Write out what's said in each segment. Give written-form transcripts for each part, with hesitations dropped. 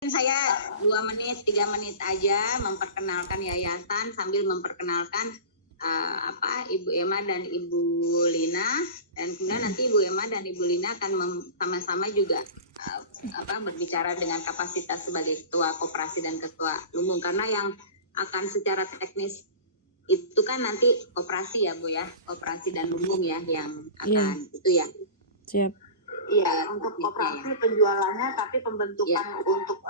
Saya 2 menit, 3 menit aja memperkenalkan yayasan sambil memperkenalkan Ibu Emma dan Ibu Lina, dan kemudian nanti Ibu Emma dan Ibu Lina akan sama-sama juga berbicara dengan kapasitas sebagai ketua koperasi dan ketua lumbung, karena yang akan secara teknis itu kan nanti koperasi ya Bu ya, koperasi dan lumbung ya yang akan itu ya. Siap. Iya, untuk koperasi penjualannya, tapi pembentukan untuk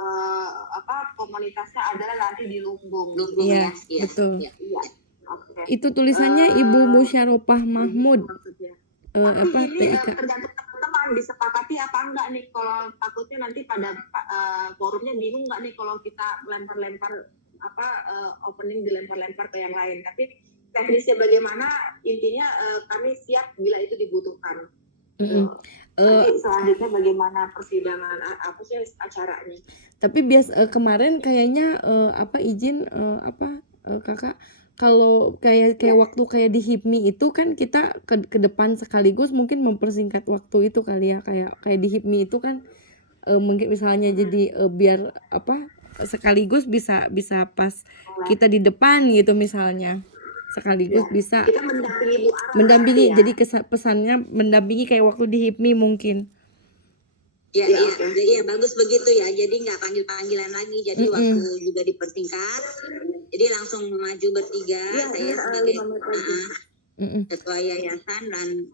komunitasnya adalah nanti di lumbung. Iya, ya. betul. Iya. Okay. Itu tulisannya Ibu Musyaropah Mahmud. Tapi ini tergantung teman-teman disepakati apa enggak nih. Kalau takutnya nanti pada forumnya bingung enggak nih kalau kita lempar-lempar opening dilempar-lempar ke yang lain. Tapi teknisnya bagaimana, intinya kami siap bila itu dibutuhkan. Nanti selanjutnya bagaimana persidangan acaranya. Tapi kemarin kayaknya Kakak, kalau kayak waktu kayak di HIPMI itu kan kita ke depan sekaligus mungkin mempersingkat waktu itu kali ya, kayak di HIPMI itu kan mungkin misalnya jadi biar sekaligus bisa pas kita di depan gitu misalnya. Sekaligus bisa kita mendampingi ya? Jadi pesannya mendampingi kayak waktu di HIPMI mungkin. Iya, bagus begitu ya. Jadi nggak panggil-panggilan lagi. Jadi waktu juga dipersingkat. Jadi langsung maju bertiga. Saya sebagai ketua yayasan dan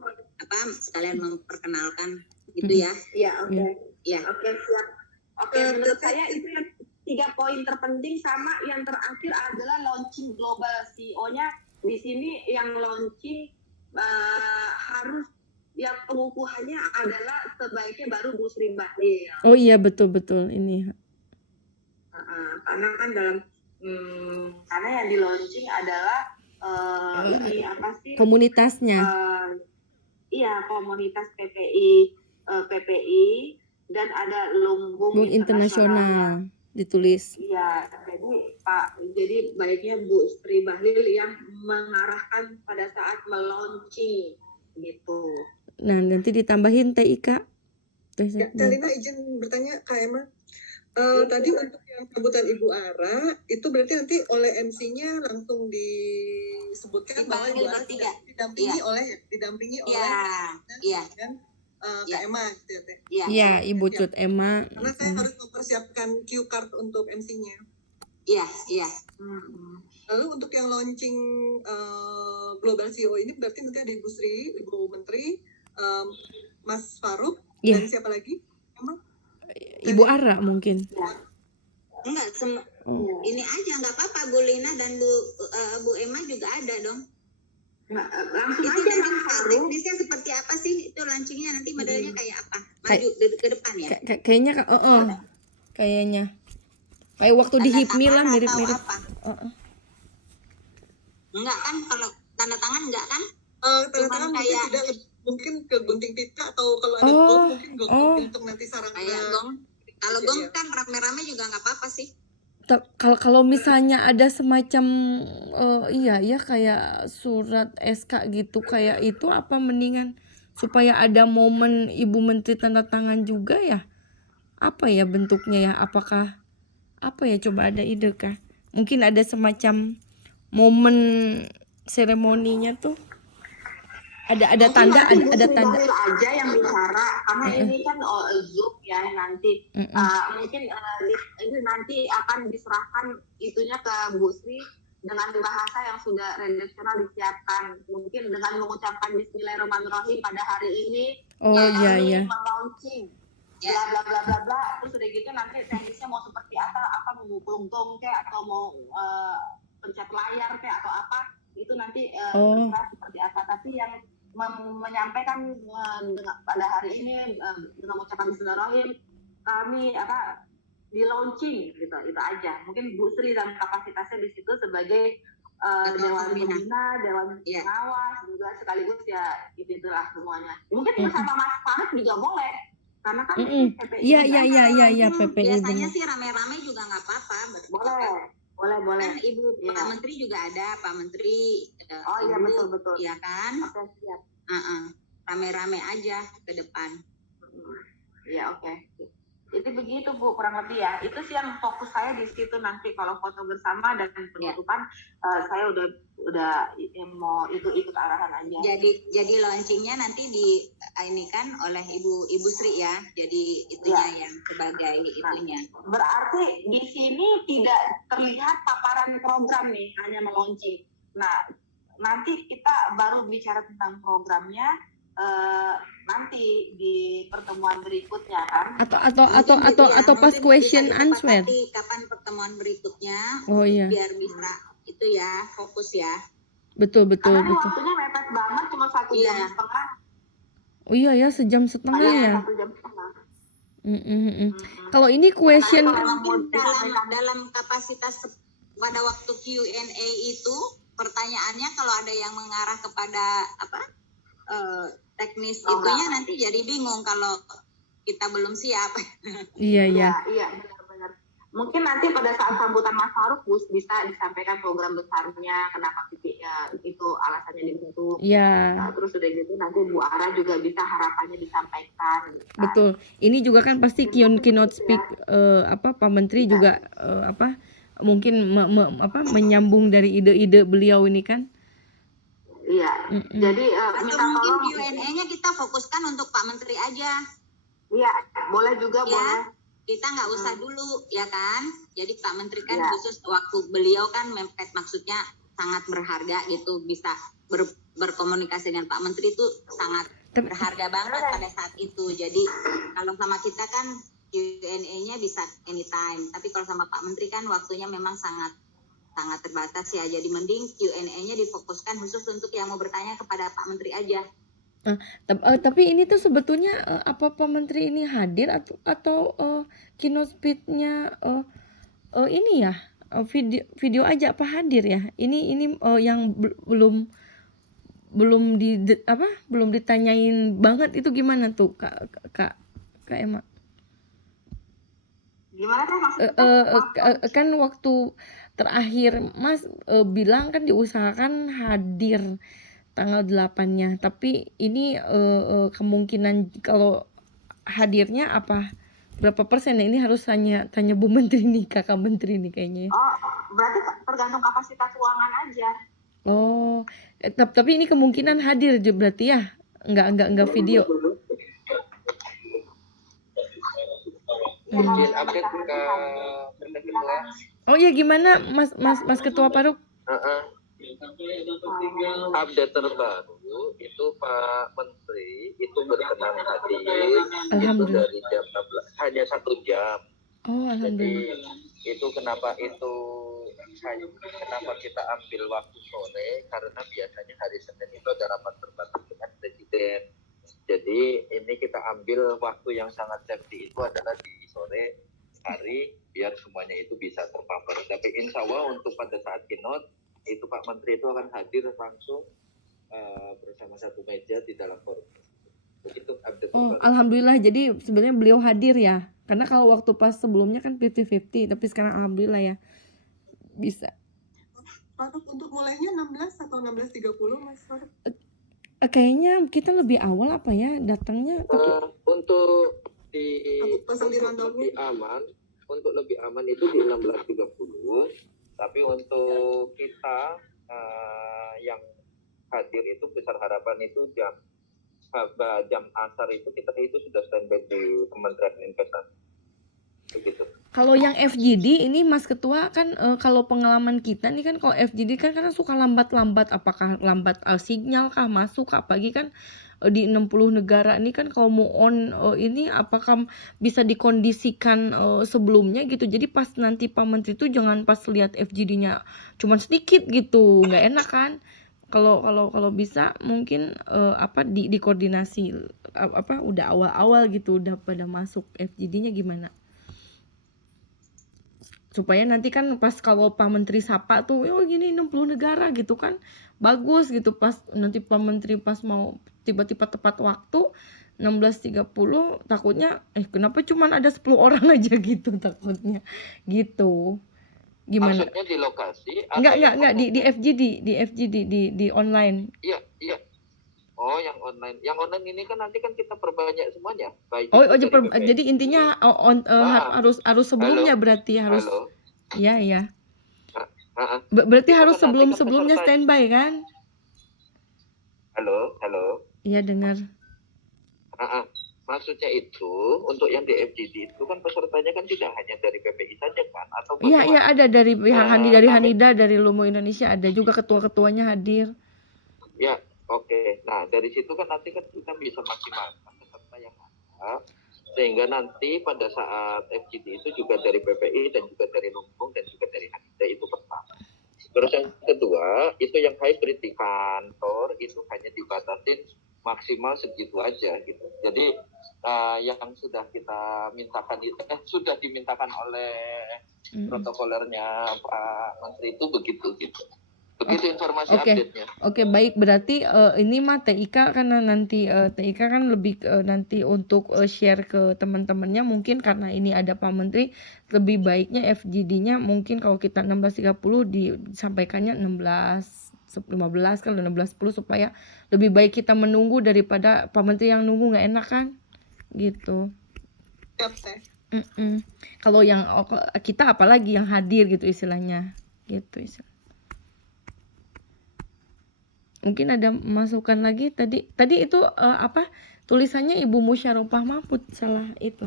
sekalian memperkenalkan gitu ya. Iya, oke. Iya, oke, siap. Oke, menurut saya itu yang 3 poin terpenting, sama yang terakhir adalah launching global CEO-nya. Di sini yang launching harus yang pengukuhannya adalah sebaiknya baru Bu Sri Bahlil. Oh iya, betul ini. Karena kan karena yang di launching adalah komunitasnya. Iya, komunitas PPI dan ada lumbung internasional ditulis. Iya, jadi baiknya Bu Sri Bahlil yang mengarahkan pada saat melaunching gitu. Nah, nanti ditambahin TIK. Ya, Lina izin bertanya Kak Emma. Tadi untuk yang sambutan Ibu Ara itu berarti nanti oleh MC-nya langsung disebutkan bahwa Ibu Ara didampingi oleh Kak Emma gitu ya Teh. Iya, Ibu Cut Emma. Karena saya harus mempersiapkan cue card untuk MC-nya. Iya. Lalu untuk yang launching Global CEO ini berarti nanti ada Ibu Sri, Ibu Menteri, Mas Farouk, dan siapa lagi? Emang? Ibu Ara mungkin. Enggak, ini aja nggak apa-apa. Bu Lina dan Bu Emma juga ada dong. Langsung itu aja teknisnya seperti apa sih? Itu launchingnya nanti modelnya kayak apa? Maju ke depan ya? Kayaknya kayaknya kayak waktu di HIPMI lah, mirip-mirip. Enggak kan, kalau tanda tangan enggak kan? Tanda tangan kayak mungkin ke gunting pita, atau kalau ada gong mungkin gong untuk nanti sarang. Kayak gong. Kalau gong kan rame-rame juga nggak apa-apa sih. Kalau misalnya ada semacam kayak surat SK gitu, kayak itu apa mendingan supaya ada momen Ibu Menteri tanda tangan juga ya? Apa ya bentuknya ya? Apakah coba ada ide kah? Mungkin ada semacam momen seremoninya tuh. Ada tanda aja yang bicara, karena ini kan Zoom ya nanti. Mungkin ini nanti akan diserahkan itunya ke Bu Sri dengan bahasa yang sudah redaksional disiapkan, mungkin dengan mengucapkan Bismillahirrahmanirrahim pada hari ini. Melaunching bla bla bla bla bla. Terus udah gitu nanti teknisnya mau seperti apa memukul gong kayak atau mau pencet layar kayak atau apa, itu nanti terserah seperti apa. Tapi yang menyampaikan pada hari ini dengan ucapan Bismillahirrahmanirrahim, kami di launching gitu, itu aja. Mungkin Bu Sri dan kapasitasnya di situ sebagai Dewan Pembina, Dewan Pengawas juga sekaligus ya, itulah semuanya. Mungkin bersama Mas Farouk juga boleh, karena kan PPI. Iya PPI. Biasanya sih rame-rame juga nggak apa-apa. Boleh. Kan Ibu Pak Menteri juga ada, Pak Menteri. Iya, betul. Iya kan? Oke, siap. Rame-rame aja ke depan. Iya, oke. Jadi begitu Bu, kurang lebih ya. Itu sih yang fokus saya di situ nanti. Kalau foto bersama dan penutupan, saya udah mau ikut arahan aja. Jadi launchingnya nanti ini kan oleh Ibu Sri ya. Jadi itunya yang sebagai itunya. Berarti di sini tidak terlihat paparan program nih, hanya melaunching. Nah, nanti kita baru bicara tentang programnya nanti di pertemuan berikutnya kan? Atau pas question answer. Kapan pertemuan berikutnya? Oh iya. Biar bisa itu ya fokus ya. Betul. Karena waktunya mepet banget, cuma 1 jam setengah. Oh iya ya, 1 jam setengah ya. 1 jam setengah. Kalau ini question mungkin dalam kapasitas pada waktu Q&A itu pertanyaannya kalau ada yang mengarah kepada teknis itunya nanti jadi bingung kalau kita belum siap. Iya benar-benar. Mungkin nanti pada saat sambutan Mas Faruk bisa disampaikan program besarnya, kenapa itu alasannya dibentuk. Iya. Nah, terus udah gitu nanti Bu Ara juga bisa harapannya disampaikan. Betul. Ini juga kan pasti keynote speak Pak Menteri juga mungkin menyambung dari ide-ide beliau ini kan. Iya. Jadi atau mungkin Q&A-nya kita fokuskan untuk Pak Menteri aja. Iya, boleh juga boleh. Kita nggak usah dulu ya kan. Jadi Pak Menteri kan khusus waktu beliau kan mepet, maksudnya sangat berharga gitu, bisa berkomunikasi dengan Pak Menteri itu sangat berharga banget pada saat itu. Jadi kalau sama kita kan Q&A-nya bisa anytime, tapi kalau sama Pak Menteri kan waktunya memang sangat terbatas ya. Jadi mending Q&A-nya difokuskan khusus untuk yang mau bertanya kepada Pak Menteri aja. Tapi ini tuh sebetulnya apa Pak Menteri ini hadir atau keynote speech-nya ini ya video aja apa hadir ya? Ini yang belum ditanyain banget itu gimana tuh Kak Emma? Gimana tuh maksudnya? Kan waktu terakhir Mas bilang kan diusahakan hadir tanggal 8-nya, tapi ini kemungkinan kalau hadirnya berapa persen ya? Ini harus tanya Bu Menteri nih, Kakak Menteri nih kayaknya. Oh, berarti tergantung kapasitas ruangan aja. Oh, tapi ini kemungkinan hadir berarti ya? Enggak video. Update ke Oh iya, gimana Mas Ketua Faruk? Update terbaru itu Pak Menteri itu berkenan hadir itu dari jam 16, hanya 1 jam. Oh, alhamdulillah. Jadi itu kenapa kita ambil waktu sore, karena biasanya hari Senin itu ada rapat terbatas dengan Presiden. Jadi ini kita ambil waktu yang sangat safety itu adalah di sore hari biar semuanya itu bisa terpapar. Tapi insya Allah untuk pada saat keynote itu Pak Menteri itu akan hadir langsung bersama satu meja di dalam forum. Begitu update. Oh, alhamdulillah. Jadi sebenarnya beliau hadir ya. Karena kalau waktu pas sebelumnya kan 50-50, tapi sekarang alhamdulillah ya bisa. Faruk, untuk mulainya 16 atau 16.30 Mas Faruk? Kayaknya kita lebih awal apa ya datangnya, tapi untuk lebih aman itu di 16.30, tapi untuk kita yang hadir itu besar harapan itu jam asar itu kita itu sudah standby di Kementerian Investasi. Begitu. Kalau yang FGD ini Mas Ketua kan kalau pengalaman kita nih kan kalau FGD kan karena suka lambat-lambat, apakah lambat sinyal kah masuk apalagi kan di 60 negara ini kan kalau mau on ini apakah bisa dikondisikan sebelumnya gitu. Jadi pas nanti Pak Menteri itu jangan pas lihat FGD-nya cuman sedikit gitu, nggak enak kan. Kalau bisa mungkin dikoordinasi udah awal-awal gitu udah pada masuk FGD-nya gimana? Supaya nanti kan pas kalau Pak Menteri sapa tuh gini 60 negara gitu kan bagus gitu, pas nanti Pak Menteri pas mau tiba-tiba tepat waktu 16.30 takutnya kenapa cuman ada 10 orang aja gitu takutnya gitu. Gimana? Maksudnya di lokasi? Enggak di FGD di online. Iya. Oh, yang online. Yang online ini kan nanti kan kita perbanyak semuanya. Baik Oh, itu dari PPI. jadi intinya harus sebelumnya Halo, berarti harus. halo. Iya, iya. Ah, ah. Berarti Itu harus kan nanti kan sebelumnya peserta. standby kan? Halo, halo. Iya, dengar. Maksudnya itu untuk yang di FGD itu kan pesertanya kan tidak hanya dari PPI saja kan, atau Iya, iya, bagaimana? ada dari pihak dari Kami Hanida, dari Lumo Indonesia, ada juga ketua-ketuanya hadir. ya oke. Nah dari situ kan nanti kan kita bisa maksimalkan peserta yang ada, sehingga nanti pada saat FGD itu juga dari PPI dan juga dari Lumbung dan juga dari Hanida, itu pertama. Terus yang kedua itu yang hybrid di kantor itu hanya dibatasin maksimal segitu aja gitu. Jadi yang sudah kita mintakan itu sudah dimintakan oleh protokolernya Pak Menteri itu begitu gitu. Begitu informasi update-nya. Oke, baik, berarti ini mah TIK karena nanti TIK kan lebih nanti untuk share ke teman-temannya, mungkin karena ini ada Pak Menteri, lebih baiknya FGD-nya mungkin kalau kita 16.30 disampaikannya 16.15 kan 16.10 supaya lebih baik kita menunggu daripada Pak Menteri yang nunggu nggak enak kan gitu. Siap, Teh. Kalau yang kita apalagi yang hadir gitu istilahnya gitu istilah. Mungkin ada masukan lagi tadi itu apa tulisannya Ibu Musyarofah Mahfud, salah itu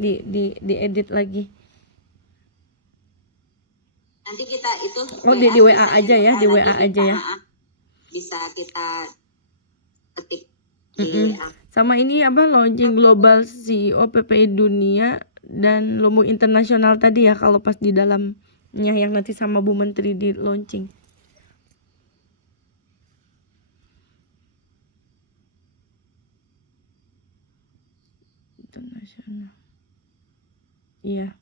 di edit lagi. Nanti kita itu di WA aja ya, di WA aja ya. Bisa kita ketik di WA. Sama ini apa launching global CEO PPI dunia dan Lumbung internasional tadi ya, kalau pas di dalamnya yang nanti sama Bu Menteri di launching. Internasional. Iya.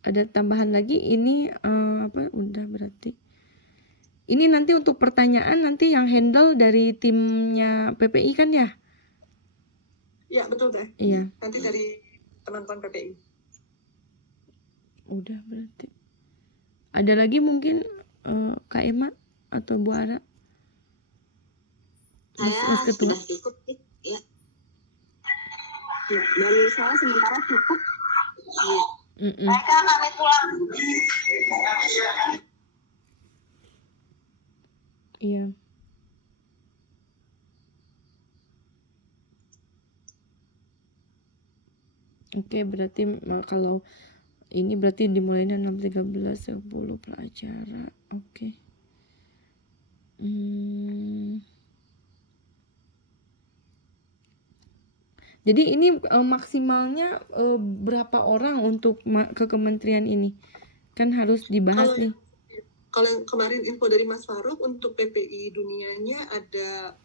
Ada tambahan lagi ini apa udah berarti. Ini nanti untuk pertanyaan nanti yang handle dari timnya PPI kan ya? Iya, betul Teh. Iya. Nanti dari teman-teman PPI. Udah berarti. Ada lagi mungkin Kak Emma atau Bu Ara? Saya sudah cukup ya. Ya, dari saya sementara cukup. Mereka kami pulang. Iya. Oke, berarti kalau ini berarti dimulainya 6.13 10 pelajaran. Oke. Jadi ini maksimalnya berapa orang untuk ke kementerian ini? Kan harus dibahas nih. Kalau yang kemarin info dari Mas Farouk untuk PPI dunianya ada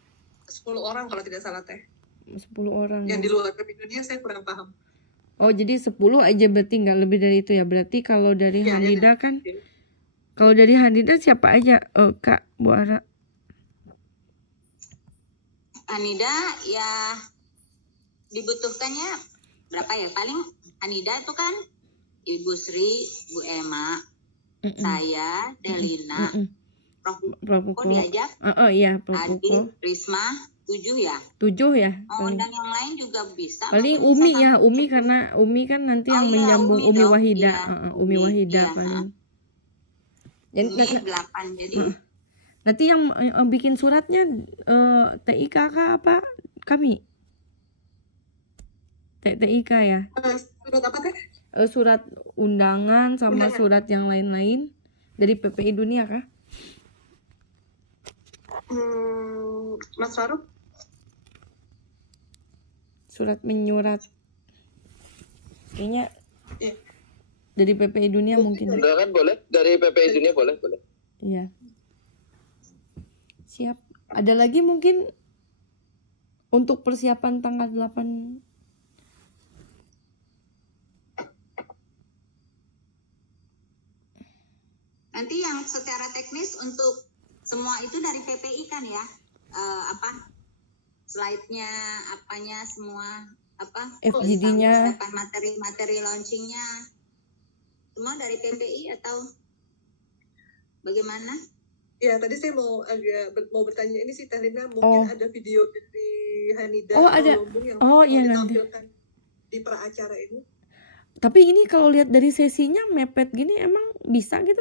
10 orang kalau tidak salah Teh. 10 orang. Yang di luar PPI dunia saya kurang paham. Oh, jadi 10 aja berarti, nggak lebih dari itu ya. Berarti kalau dari Hanida kan, kalau dari Hanida siapa aja Kak, Bu Ara? Hanida ya dibutuhkannya berapa ya? Paling Hanida itu kan Ibu Sri, Bu Emma, saya, Delina, Prof Koko diajak, iya, Prof Adi, Risma, 7 ya? 7 ya? Mau undang yang lain juga bisa. Paling Umi ya, Umi karena Umi kan nanti yang menyambung Umi Wahida. Umi Wahida paling. Jadi 8 jadi. Nanti yang bikin suratnya TIKK apa kami? TIK ya? Surat apa Teh? Surat undangan sama surat yang lain-lain dari PPI dunia kah? Mas Farouk? Surat menyurat. Kayaknya dari PPI dunia mungkin. Undangan boleh, dari PPI dunia boleh. Iya. Siap. Ada lagi mungkin untuk persiapan tanggal 8. Nanti yang secara teknis untuk semua itu dari PPI kan ya? Slide-nya, apanya semua FGD-nya, materi launching-nya semua dari PPI atau bagaimana? Ya, tadi saya mau bertanya ini sih Teh Lina, mungkin Oh, ada video dari Hanida oh atau ada. Lumbung yang Oh mau iya nanti. ditampilkan di pra-acara ini. Tapi ini kalau lihat dari sesinya mepet gini emang bisa gitu?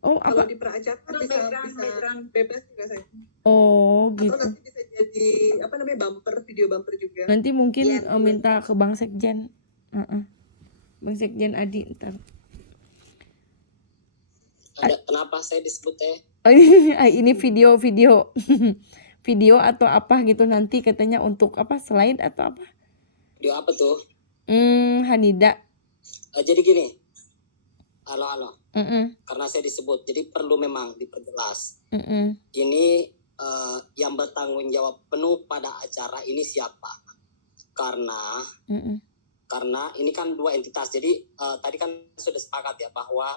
Oh Kalau apa? di pra-acara Aduh, bisa background. bebas nggak saya? Oh Atau gitu. nanti bisa jadi apa namanya video bumper juga. Nanti mungkin Iya, minta ke Bang Sekjen. Bang Sekjen Adi ntar. Kenapa saya disebut Oh, ini video video atau apa gitu nanti katanya untuk apa slide atau apa? video apa tuh? Hanida. Jadi gini, halo, Mm-mm. karena saya disebut, jadi perlu memang diperjelas. Mm-mm. Ini yang bertanggung jawab penuh pada acara ini siapa? Karena Mm-mm. karena ini kan dua entitas. Jadi tadi kan sudah sepakat ya bahwa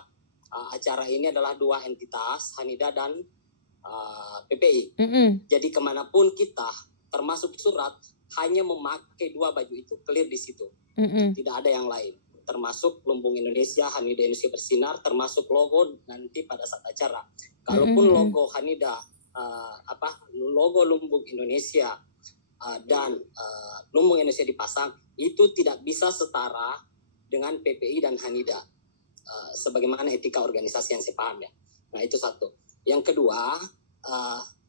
acara ini adalah dua entitas, Hanida dan PPI. Mm-mm. Jadi kemanapun kita, termasuk surat, hanya memakai dua baju itu, clear di situ. Mm-mm. Tidak ada yang lain. Termasuk Lumbung Indonesia, Hanida Indonesia Bersinar, termasuk logo nanti pada saat acara. Kalaupun logo Hanida, logo Lumbung Indonesia dan Lumbung Indonesia dipasang, itu tidak bisa setara dengan PPI dan Hanida. Sebagaimana etika organisasi yang saya paham ya. Nah itu satu. Yang kedua,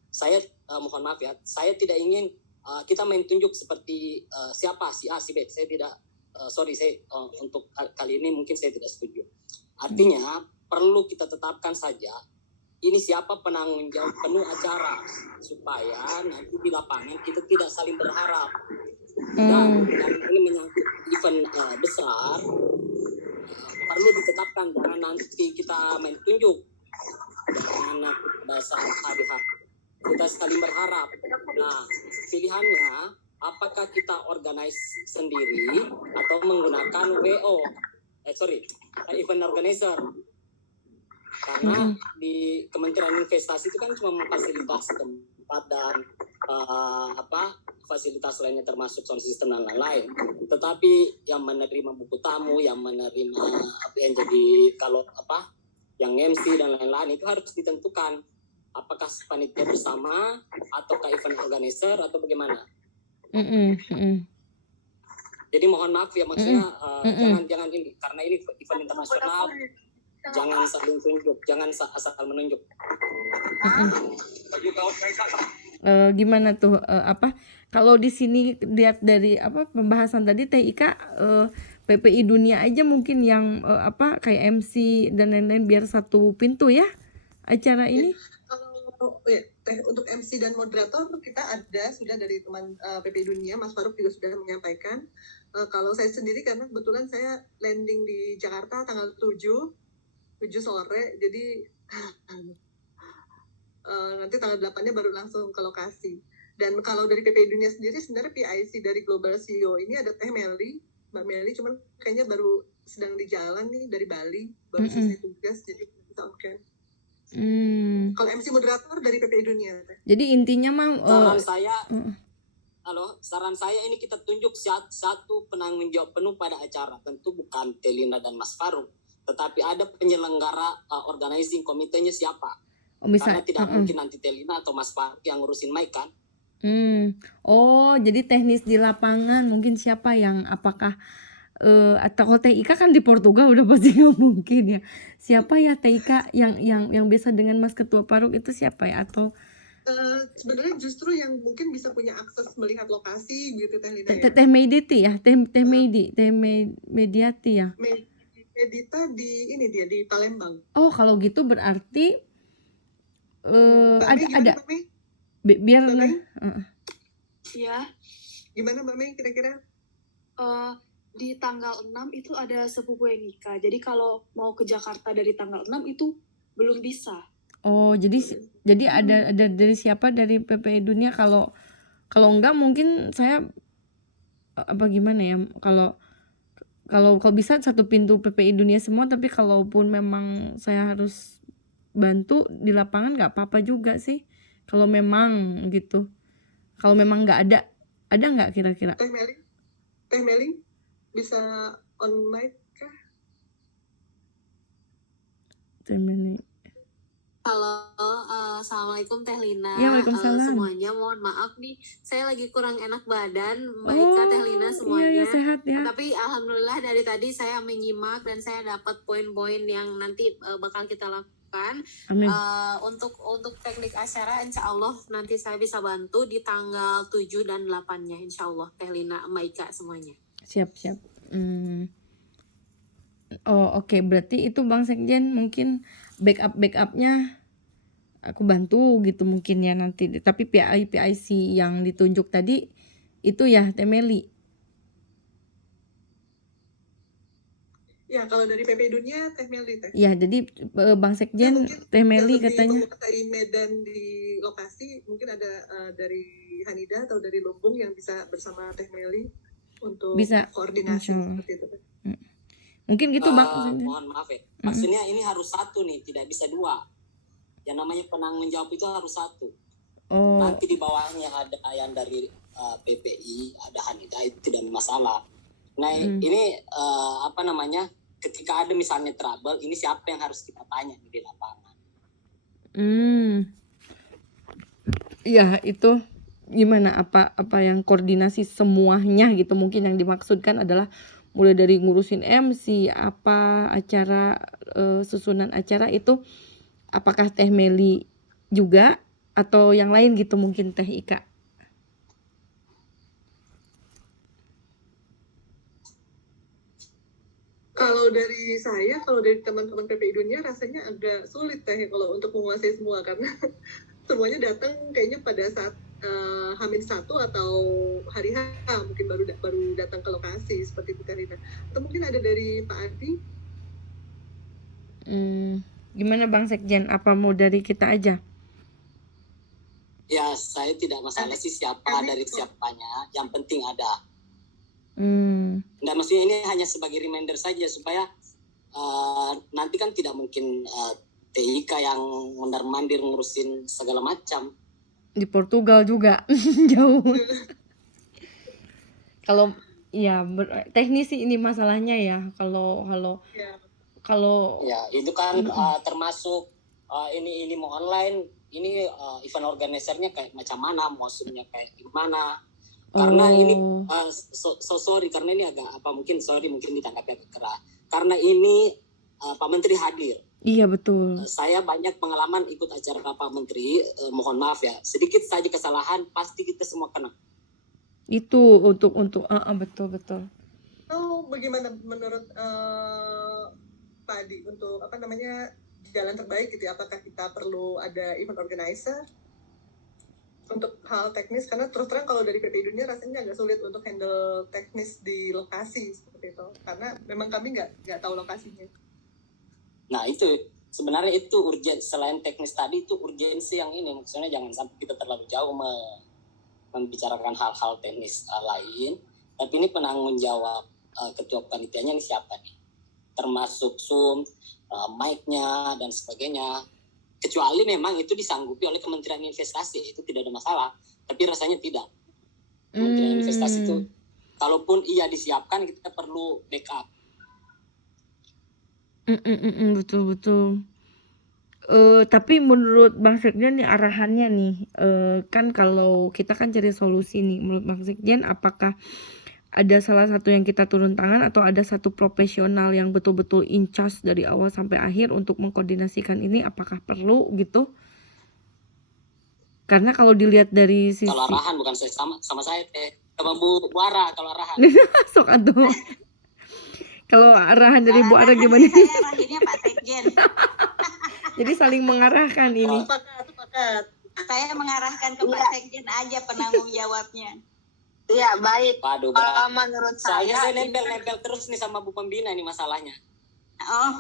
saya mohon maaf ya, saya tidak ingin kita main tunjuk seperti siapa si A si B. Saya tidak untuk kali ini mungkin saya tidak setuju. Artinya perlu kita tetapkan saja ini siapa penanggung jawab penuh acara supaya nanti di lapangan kita tidak saling berharap. Dan ini menyangkut event besar, perlu ditetapkan, jangan nanti kita main tunjuk, jangan nanti pada saat hari kita saling berharap. Nah pilihannya apakah kita organize sendiri atau menggunakan event organizer, karena di Kementerian Investasi itu kan cuma memfasilitasi tempat dan fasilitas lainnya termasuk sound system dan lain-lain. Tetapi yang menerima buku tamu, yang menerima yang jadi yang MC dan lain-lain itu harus ditentukan apakah panitia bersama ataukah event organizer atau bagaimana. Jadi mohon maaf ya, maksudnya jangan ini, karena ini event internasional, jangan saling tunjuk, jangan asal menunjuk. Gimana tuh kalau di sini lihat dari pembahasan tadi TIK PPI Dunia aja mungkin yang kayak MC dan lain-lain biar satu pintu ya acara ini. Untuk MC dan moderator kita sudah dari teman PPI Dunia, Mas Faruk juga sudah menyampaikan. Kalau saya sendiri karena kebetulan saya landing di Jakarta tanggal 7 sore, jadi nanti tanggal 8-nya baru langsung ke lokasi. Dan kalau dari PPI Dunia sendiri sebenarnya PIC dari Global CEO ini ada Mbak Meli, cuman kayaknya baru sedang di jalan nih dari Bali, baru selesai tugas, jadi bisa on-cam. Kalau MC moderator dari PPI Dunia. Jadi intinya mah saran saya ini kita tunjuk satu penanggung jawab penuh pada acara, tentu bukan Telina dan Mas Faruk, tetapi ada penyelenggara organizing komitenya siapa. Karena tidak mungkin nanti Telina atau Mas Faruk yang ngurusin mic kan. Oh jadi teknis di lapangan mungkin siapa yang apakah atau TIK kan di Portugal udah pasti nggak mungkin ya. Siapa ya TIK yang biasa dengan Mas Ketua Paruk itu siapa ya? Atau sebenarnya justru yang mungkin bisa punya akses melihat lokasi gitu Teh Lina ya. Teh Mediati ya, Teh Mediati ya. Medita di Palembang. Oh kalau gitu berarti ada Mbak Mei? biar Ya. Gimana Mbak Mei kira-kira? Di tanggal 6 itu ada sepupu yang nikah. Jadi kalau mau ke Jakarta dari tanggal 6 itu belum bisa. Oh, jadi ada dari siapa dari PPI Dunia? Kalau enggak mungkin saya gimana ya? Kalau bisa satu pintu PPI Dunia semua, tapi kalaupun memang saya harus bantu di lapangan nggak apa-apa juga sih. Kalau memang gitu. Kalau memang nggak ada nggak kira-kira? Teh Meli bisa on mic kah? Teh Meli. Halo, Assalamualaikum Teh Lina. Ya, waalaikumsalam. Semuanya mohon maaf nih, saya lagi kurang enak badan. Mbak Oh, Ika, Teh Lina iya semuanya. sehat ya. Tapi alhamdulillah dari tadi saya menyimak dan saya dapat poin-poin yang nanti bakal kita lakukan. Amin. Untuk teknik acara insya Allah nanti saya bisa bantu di tanggal 7 dan 8-nya insya Allah Teh Lina, Mbak Ika semuanya. Siap. Oh oke, berarti itu Bang Sekjen mungkin backupnya aku bantu gitu mungkin ya nanti. Tapi PIC yang ditunjuk tadi itu ya Temeli. Ya, kalau dari PP Dunia Teh Meli Teh. Ya, jadi Bang Sekjen Temeli katanya. Menguasai medan di lokasi, mungkin ada dari Hanida atau dari Lumbung yang bisa bersama Teh Meli untuk Bisa, koordinasi insya Allah. seperti itu. Mungkin gitu Bang Sekjen. Mohon maaf ya, maksudnya ini harus satu nih, tidak bisa dua. Yang namanya penanggung jawab itu harus satu. Oh, Nanti di bawahnya ada yang dari PPI, ada Hanida, itu tidak masalah. Nah ini apa namanya, ketika ada misalnya trouble, ini siapa yang harus kita tanya di lapangan? ya itu gimana apa yang koordinasi semuanya gitu, mungkin yang dimaksudkan adalah mulai dari ngurusin MC, apa acara, susunan acara itu apakah Teh Meli juga atau yang lain gitu mungkin Teh Ika. Kalau dari saya, kalau dari teman-teman PPI Dunia rasanya agak sulit Teh kalau untuk menguasai semua karena semuanya datang kayaknya pada saat H-1 atau hari H mungkin baru datang ke lokasi seperti itu Karina. Atau mungkin ada dari Pak Adi. Gimana Bang Sekjen, apa mau dari kita aja? Ya saya tidak masalah sih siapa dari siapanya, yang penting ada. Nah, maksudnya ini hanya sebagai reminder saja supaya nanti kan tidak mungkin TIK yang mondar-mandir ngurusin segala macam. Di Portugal juga jauh. Kalau ya teknisi ini masalahnya ya. Kalau ya itu kan termasuk ini mau online, ini event organisernya kayak macam mana, musuhnya kayak gimana. Karena ini sorry karena ini agak mungkin ditanggapi agak keras. Karena ini Pak Menteri hadir. Iya betul. Saya banyak pengalaman ikut acara Pak Menteri, mohon maaf ya, sedikit saja kesalahan pasti kita semua kena. Itu untuk betul. Oh, bagaimana menurut Pak Adi untuk jalan terbaik gitu ya? Apakah kita perlu ada event organizer untuk hal teknis? Karena terus terang kalau dari PPI Dunia rasanya agak sulit untuk handle teknis di lokasi seperti itu, karena memang kami nggak tahu lokasinya. Nah itu sebenarnya itu urgen, selain teknis tadi itu urgensi yang ini, maksudnya jangan sampai kita terlalu jauh membicarakan hal-hal teknis lain, tapi ini penanggung jawab ketua panitianya ini siapa nih, termasuk Zoom, mic-nya dan sebagainya. Kecuali memang itu disanggupi oleh Kementerian Investasi, itu tidak ada masalah, tapi rasanya tidak. Kementerian Investasi itu kalaupun iya disiapkan, kita perlu backup. Betul. Tapi menurut Bang Sekjen nih arahannya nih, kan kalau kita kan cari solusi nih, menurut Bang Sekjen apakah ada salah satu yang kita turun tangan atau ada satu profesional yang betul-betul in charge dari awal sampai akhir untuk mengkoordinasikan ini, apakah perlu gitu? Karena kalau dilihat dari sisi kalau arahan bukan saya sama saya sama Bu Ara kalau arahan. sok atuh. Kalau arahan dari Bu Ara gimana? Saya arahinnya Pak Sekjen. Jadi saling mengarahkan ini. Sepakat. Saya mengarahkan ke Pak Sekjen aja penanggung jawabnya. Iya, baik. Waduh, menurut saya nempel terus nih sama Bu Pembina ini masalahnya. Oh.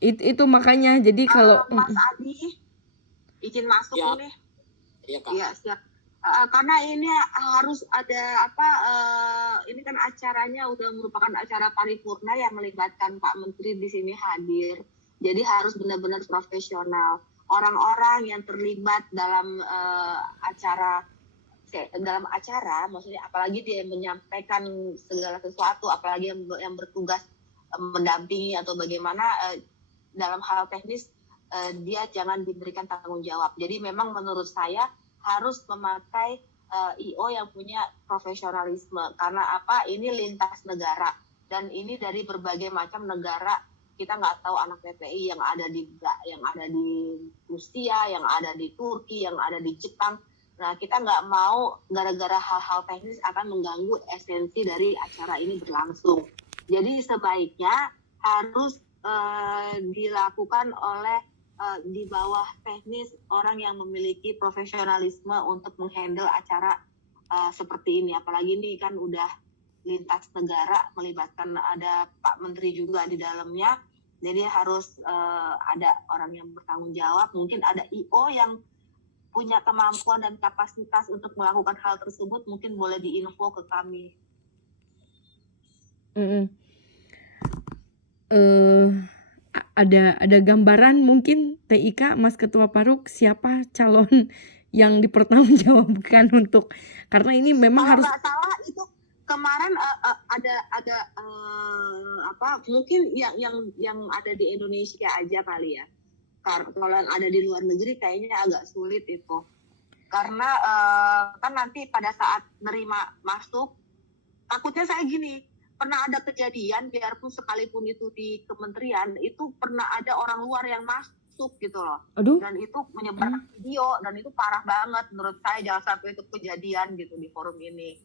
Itu makanya jadi kalau Mas Adi izin masuk Ya. nih. Iya Kak. Iya, siap. Karena ini harus ada ini kan acaranya udah merupakan acara paripurna yang melibatkan Pak Menteri di sini hadir. Jadi harus benar-benar profesional. Orang-orang yang terlibat dalam acara, maksudnya apalagi dia menyampaikan segala sesuatu, apalagi yang bertugas mendampingi atau bagaimana dalam hal teknis, dia jangan diberikan tanggung jawab. Jadi memang menurut saya harus memakai IO yang punya profesionalisme, karena apa, ini lintas negara dan ini dari berbagai macam negara. Kita nggak tahu anak PPI yang ada di Rusia, yang ada di Turki, yang ada di Jepang. Nah, kita nggak mau gara-gara hal-hal teknis akan mengganggu esensi dari acara ini berlangsung. Jadi sebaiknya harus dilakukan oleh di bawah teknis orang yang memiliki profesionalisme untuk menghandle acara seperti ini. Apalagi ini kan udah lintas negara, melibatkan ada Pak Menteri juga di dalamnya. Jadi harus ada orang yang bertanggung jawab. Mungkin ada IO yang punya kemampuan dan kapasitas untuk melakukan hal tersebut, mungkin boleh diinfo ke kami. Ada gambaran mungkin TIK Mas Ketua Paruk siapa calon yang dipertanggungjawabkan untuk, karena ini memang Kalau harus nggak salah itu kemarin ada mungkin yang ada di Indonesia aja kali ya. Kalau yang ada di luar negeri kayaknya agak sulit itu, karena kan nanti pada saat nerima masuk, takutnya saya gini, pernah ada kejadian biarpun sekalipun itu di kementerian, itu pernah ada orang luar yang masuk gitu loh. Aduh. Dan itu menyebarkan video, dan itu parah banget menurut saya. Jangan sampai itu kejadian gitu di forum ini.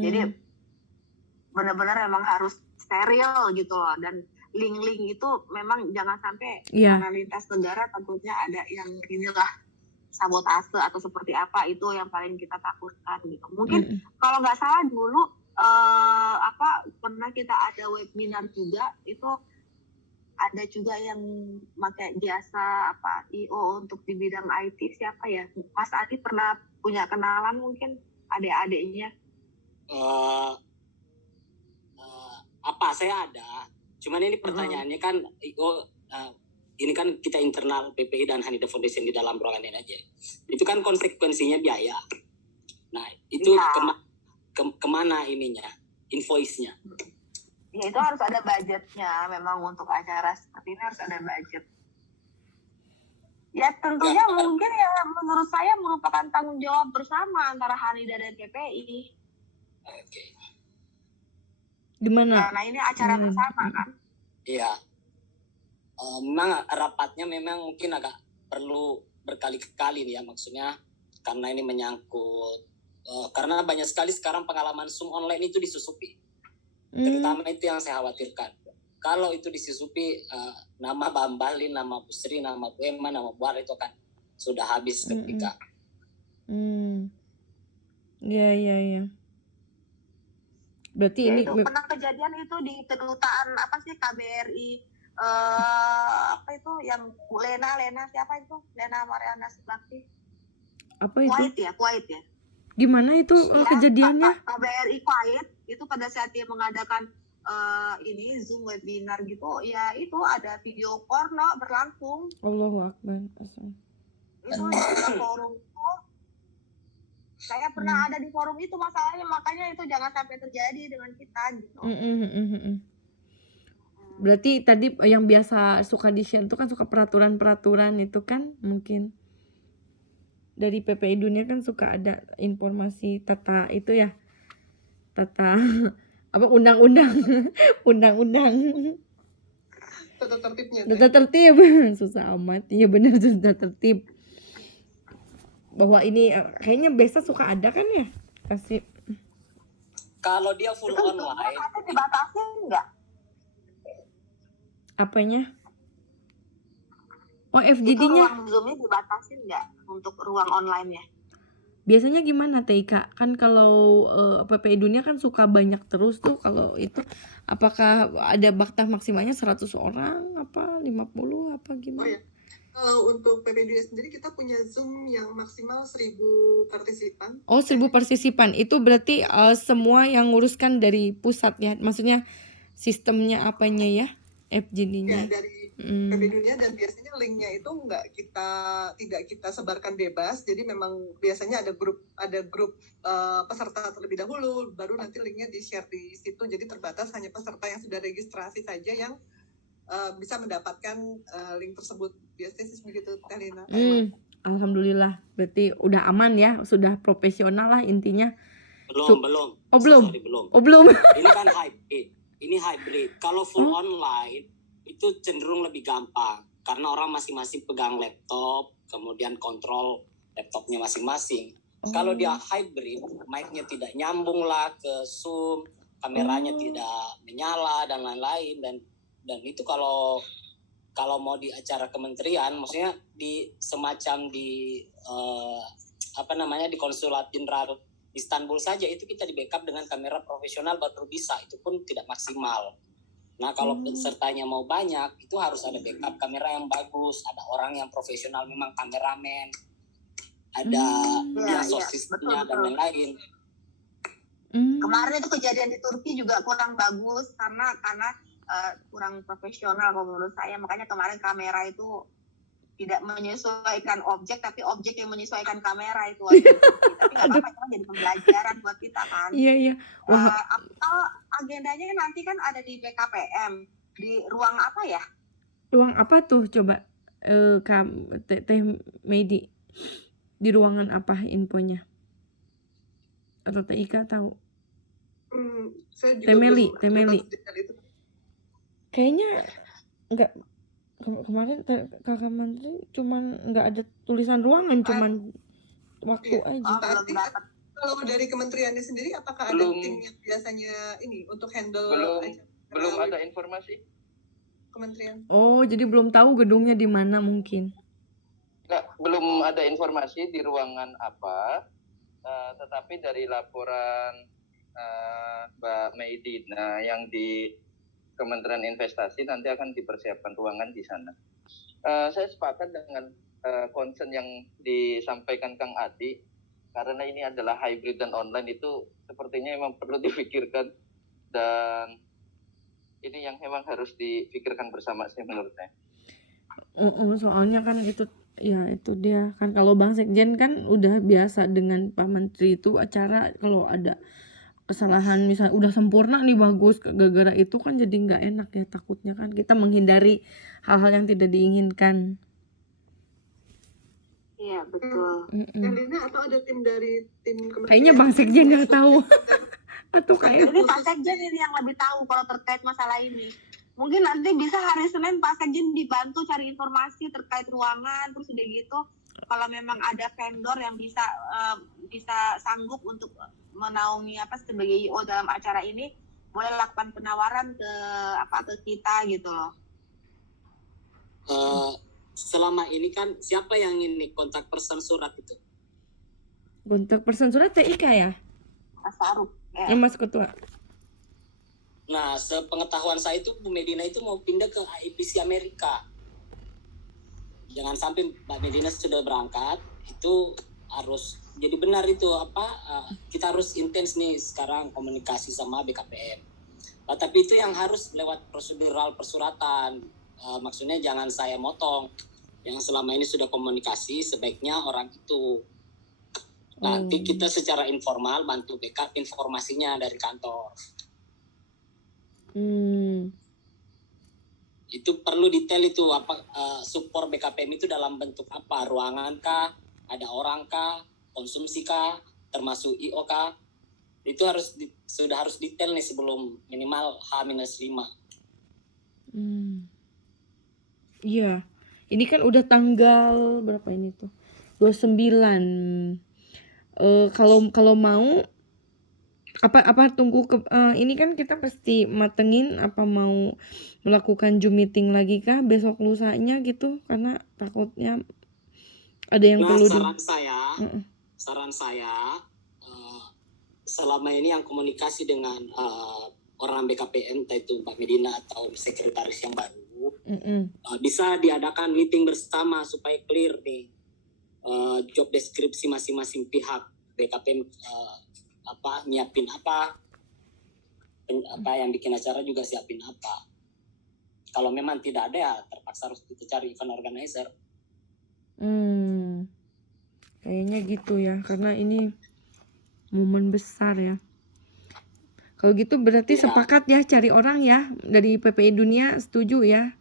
Jadi benar-benar memang harus steril gitu loh, dan link-link itu memang jangan sampai karena lintas negara takutnya ada yang inilah sabotase atau seperti apa, itu yang paling kita takutkan gitu. Mungkin kalau nggak salah dulu pernah kita ada webinar juga, itu ada juga yang pakai jasa IO untuk di bidang IT, siapa ya, Mas Adi pernah punya kenalan mungkin adik-adiknya? Saya ada, cuman ini pertanyaannya kan IO, ini kan kita internal PPI dan Hanida Foundation di dalam ruangan ini aja, itu kan konsekuensinya biaya. Nah itu kemana ininya, invoice-nya? Ya itu harus ada budgetnya, memang untuk acara seperti ini harus ada budget. Ya tentunya mungkin ya menurut saya merupakan tanggung jawab bersama antara Hanida dan PPI. Oke. Gimana? Karena ini acara bersama kan. Iya. Memang rapatnya memang mungkin agak perlu berkali-kali nih ya, maksudnya karena ini menyangkut karena banyak sekali sekarang pengalaman Zoom online itu disusupi. Terutama itu yang saya khawatirkan. Kalau itu disusupi, nama Bambalin, nama Busri, nama Bu Emma, nama Bu Ara itu kan sudah habis ketika. Iya. Berarti ya, ini itu pernah kejadian itu di kedutaan KBRI itu yang Bu Lena siapa itu? Lena Mariana Subakti. Apa itu? Kuwait ya. Gimana itu kejadiannya? KBRI Kuwait itu pada saat dia mengadakan ini Zoom webinar gitu, ya itu ada video porno berlangsung. Allahu Akbar. Itu di forum itu. Saya pernah ada di forum itu masalahnya, makanya itu jangan sampai terjadi dengan kita gitu. Berarti tadi yang biasa suka di-share itu kan suka peraturan-peraturan itu kan, mungkin dari PPI Dunia kan suka ada informasi tata itu ya, tata undang-undang Tata tertibnya. tata tertib susah amat. Iya benar, tata tertib, bahwa ini kayaknya biasa suka ada kan ya, kasih. Kalau dia full itu online itu dibatasin nggak? Apanya? Oh, Itu FGD-nya ruang Zoom-nya dibatasin nggak untuk ruang online-nya? biasanya gimana TIK? Kan kalau PPI Dunia kan suka banyak terus tuh, kalau itu apakah ada batas maksimalnya 100 orang apa 50 apa gimana? Oh ya, kalau untuk PPI Dunia sendiri kita punya Zoom yang maksimal 1.000 partisipan. Oh, 1.000 partisipan itu berarti semua yang nguruskan dari pusat ya, maksudnya sistemnya apanya ya, FGD-nya? Ya, dari PPI Dunia, dan biasanya linknya itu tidak kita sebarkan bebas, jadi memang biasanya ada grup peserta terlebih dahulu, baru nanti linknya di share di situ, jadi terbatas hanya peserta yang sudah registrasi saja yang bisa mendapatkan link tersebut. Biasanya sih begitu, Teh Lina. Kak Emma. Alhamdulillah, berarti udah aman ya, sudah profesional lah intinya. Belum. Oh belum. Sorry, belum. Oh belum. Ini kan hybrid. Ini hybrid. Kalau full online itu cenderung lebih gampang karena orang masing-masing pegang laptop, kemudian kontrol laptopnya masing-masing. Kalau dia hybrid, mic-nya tidak nyambung lah ke Zoom, kameranya tidak menyala dan lain-lain, dan itu kalau mau di acara kementerian, maksudnya di semacam di di konsulat jenderal Istanbul saja itu kita di backup dengan kamera profesional baru bisa, itu pun tidak maksimal. Nah kalau pesertanya mau banyak itu harus ada backup kamera yang bagus, ada orang yang profesional memang kameramen, ada sosisnya dan lain-lain. Kemarin itu kejadian di Turki juga kurang bagus karena kurang profesional kalau menurut saya, makanya kemarin kamera itu tidak menyesuaikan objek, tapi objek yang menyesuaikan kamera itu. Tapi nggak apa-apa, itu jadi pembelajaran buat kita kan. Iya. Agendanya nanti kan ada di BKPM, di ruang apa ya? Ruang apa tuh coba Teh Medi, di ruangan apa infonya? Atau Teh Ika tahu? Saya juga Teh Meli. Kayaknya enggak, kemarin Kakak Menteri cuman nggak ada tulisan ruangan, cuman waktu aja. Kalau dari kementeriannya sendiri, apakah ada tim yang biasanya ini untuk handle belum ada informasi kementerian? Oh, jadi belum tahu gedungnya di mana mungkin. Belum ada informasi di ruangan apa, tetapi dari laporan Mbak Meidina yang di Kementerian Investasi nanti akan dipersiapkan ruangan di sana. Saya sepakat dengan concern yang disampaikan Kang Adi, karena ini adalah hybrid dan online, itu sepertinya memang perlu dipikirkan, dan ini yang memang harus dipikirkan bersama sih menurut saya. Soalnya kan itu dia kan, kalau Bang Sekjen kan udah biasa dengan Pak Menteri itu acara kalau ada kesalahan misal udah sempurna nih bagus, gara-gara itu kan jadi nggak enak ya, takutnya kan kita menghindari hal-hal yang tidak diinginkan. Iya betul. Lina, atau ada tim dari tim kementerian? Kayaknya Bang Sekjen yang tahu. Atau kayak Ini Pak Sekjen ini yang lebih tahu kalau terkait masalah ini. Mungkin nanti bisa hari Senin Pak Sekjen dibantu cari informasi terkait ruangan, terus udah gitu kalau memang ada vendor yang bisa sanggup untuk menaungi sebagai IO dalam acara ini, boleh lakukan penawaran ke kita gitu loh. Selama ini kan siapa yang ini kontak person surat itu? Kontak person surat Teh Ika ya? Mas Faruk. Ya. Mas Ketua. Nah, sepengetahuan saya itu Bu Medina itu mau pindah ke IPC Amerika. Jangan sampai Mbak Medina sudah berangkat, itu harus jadi benar itu kita harus intens nih sekarang komunikasi sama BKPM. Tapi itu yang harus lewat prosedural persuratan. Maksudnya jangan saya motong. Yang selama ini sudah komunikasi sebaiknya orang itu. Nanti kita secara informal bantu backup informasinya dari kantor. Itu perlu detail itu support BKPM itu dalam bentuk apa, ruangan kah, ada orang kah, konsumsi kah, termasuk IO kah, itu sudah harus detail nih sebelum minimal H-5. Iya, ini kan udah tanggal berapa ini tuh, 29. Kalau mau apa tunggu ini kan kita pasti matengin apa mau melakukan Zoom meeting lagi kah besok lusanya gitu, karena takutnya ada yang perlu saran saya selama ini yang komunikasi dengan orang BKPM, entah itu Mbak Medina atau sekretaris yang baru, bisa diadakan meeting bersama supaya clear nih job deskripsi masing-masing pihak. BKPM nyiapin apa yang bikin acara juga siapin apa. Kalau memang tidak ada ya terpaksa harus kita cari event organizer. Kayaknya gitu ya, karena ini momen besar ya. Kalau gitu berarti Ya, sepakat ya cari orang ya dari PPI Dunia, setuju ya,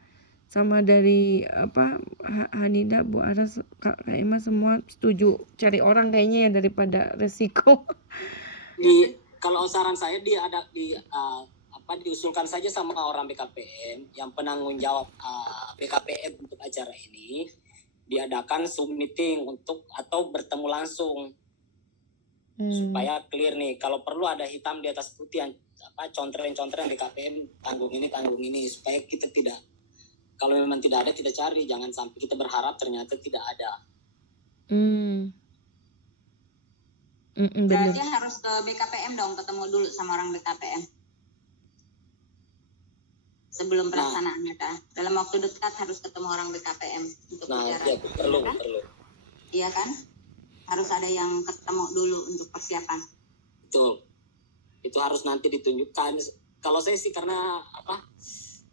sama dari apa Hanida, Bu Aras, Kak Emma semua setuju cari orang kayaknya ya daripada resiko. kalau saran saya dia ada diusulkan saja sama orang BKPM yang penanggung jawab BKPM untuk acara ini, diadakan Zoom meeting atau bertemu langsung supaya clear nih. Kalau perlu ada hitam di atas putih yang contren-contren BKPM tanggung ini supaya kita tidak, kalau memang tidak ada kita cari, jangan sampai kita berharap ternyata tidak ada. Berarti harus ke BKPM dong, ketemu dulu sama orang BKPM sebelum pelaksanaannya kan. Dalam waktu dekat harus ketemu orang BKPM untuk bicara. Ya, perlu. Iya kan? Harus ada yang ketemu dulu untuk persiapan. Betul. Itu harus nanti ditunjukkan. Kalau saya sih karena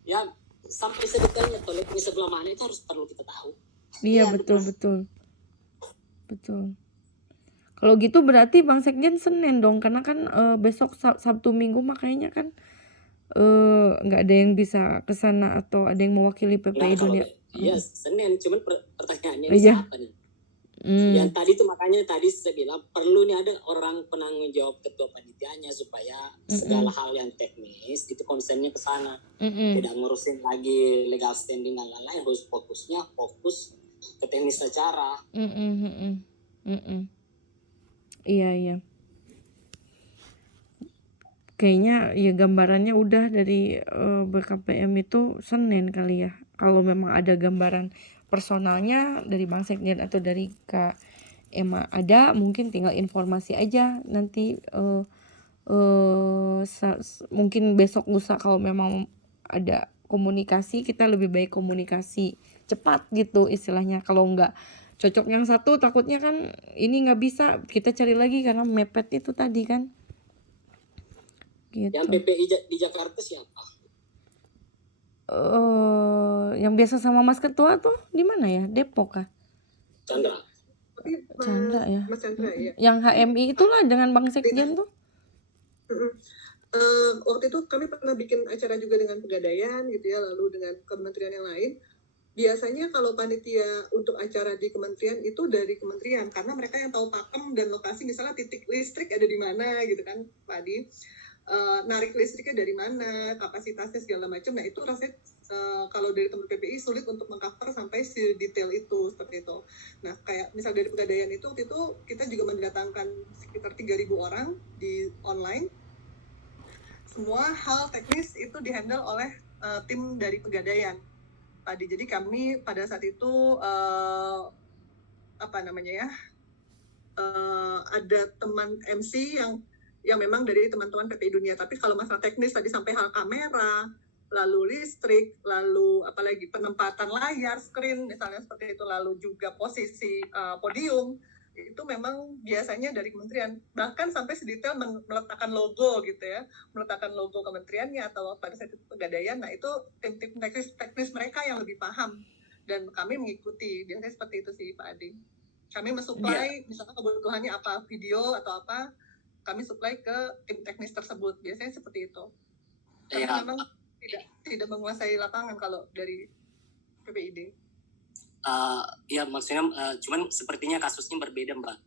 ya sampai sedetailnya toilet ini sebelah mana itu harus perlu kita tahu. Iya, betul. Kalau gitu berarti Bang Sekjen Senin dong, karena kan besok Sabtu Minggu makanya kan nggak ada yang bisa ke sana atau ada yang mewakili PPI Dunia. Iya, Senin. Cuman pertanyaannya siapa nih? Yang tadi tuh makanya tadi saya bilang perlu nih ada orang penanggung jawab ketua panitianya supaya segala hal yang teknis itu konsennya ke sana. Tidak ngurusin lagi legal standing dan lain-lain, harus fokus ke teknis acara. Iya. Kayaknya ya gambarannya udah dari BKPM itu Senin kali ya. Kalau memang ada gambaran personalnya dari Bang Sekjen atau dari Kak Emma ada, mungkin tinggal informasi aja nanti mungkin besok lusa kalau memang ada komunikasi, kita lebih baik komunikasi cepat gitu istilahnya. Kalau nggak cocok yang satu takutnya kan ini nggak bisa, kita cari lagi karena mepet itu tadi kan. Gitu. Yang PPI di Jakarta siapa? Yang biasa sama Mas Ketua tuh di mana ya? Depok kah? Chandra. Chandra ya. Mas Chandra ya. Yang HMI itulah dengan Bang Sekjen tuh. Waktu itu kami pernah bikin acara juga dengan Pegadaian gitu ya, lalu dengan kementerian yang lain. Biasanya kalau panitia untuk acara di kementerian itu dari kementerian, karena mereka yang tahu pakem dan lokasi, misalnya titik listrik ada di mana gitu kan Pak Adi. Narik listriknya dari mana, kapasitasnya segala macam. Nah itu rasanya kalau dari teman PPI sulit untuk mengcover sampai sedetail itu seperti itu. Nah kayak misal dari Pegadaian itu waktu itu kita juga mendatangkan sekitar 3.000 orang di online. Semua hal teknis itu dihandle oleh tim dari Pegadaian tadi. Jadi kami pada saat itu ada teman MC yang memang dari teman-teman PPI Dunia. Tapi kalau masalah teknis tadi sampai hal kamera, lalu listrik, lalu apalagi penempatan layar, screen misalnya seperti itu, lalu juga posisi podium, itu memang biasanya dari kementerian. Bahkan sampai sedetail meletakkan logo gitu ya, meletakkan logo kementeriannya atau pada saat itu Pegadaian. Nah itu tim-tim teknis mereka yang lebih paham dan kami mengikuti. Biasanya seperti itu sih Pak Adi. Kami mensuplai misalnya kebutuhannya apa, video atau apa, kami supply ke tim teknis tersebut. Biasanya seperti itu. Karena memang tidak menguasai lapangan kalau dari PPID. Ya maksudnya cuman sepertinya kasusnya berbeda Mbak.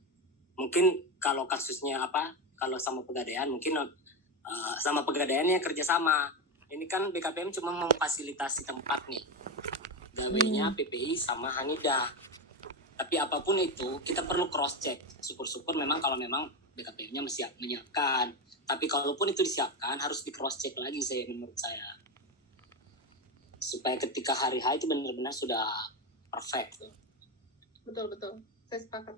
Mungkin kalau kasusnya kalau sama Pegadaian mungkin sama Pegadaiannya kerjasama. Ini kan BKPM cuma memfasilitasi tempat nih. Gawainya PPI sama Hanida. Tapi apapun itu kita perlu cross check. Syukur-syukur memang kalau memang BKPM-nya menyiapkan. Tapi kalaupun itu disiapkan harus di cross check lagi menurut saya. Supaya ketika hari H itu benar-benar sudah perfect. Betul. Saya sepakat.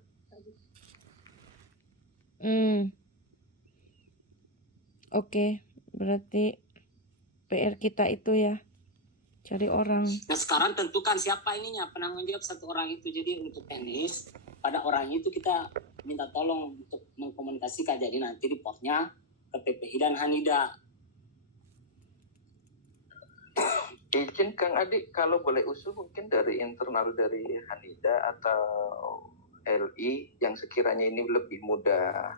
Oke, berarti PR kita itu ya cari orang. Nah sekarang tentukan siapa ininya penanggung jawab satu orang itu. Jadi untuk teknis pada orang itu kita minta tolong untuk mengkomunikasikan. Jadi nanti reportnya ke PPI dan Hanida. Izin Kang Adi, kalau boleh usul mungkin dari internal dari Hanida atau LI yang sekiranya ini lebih mudah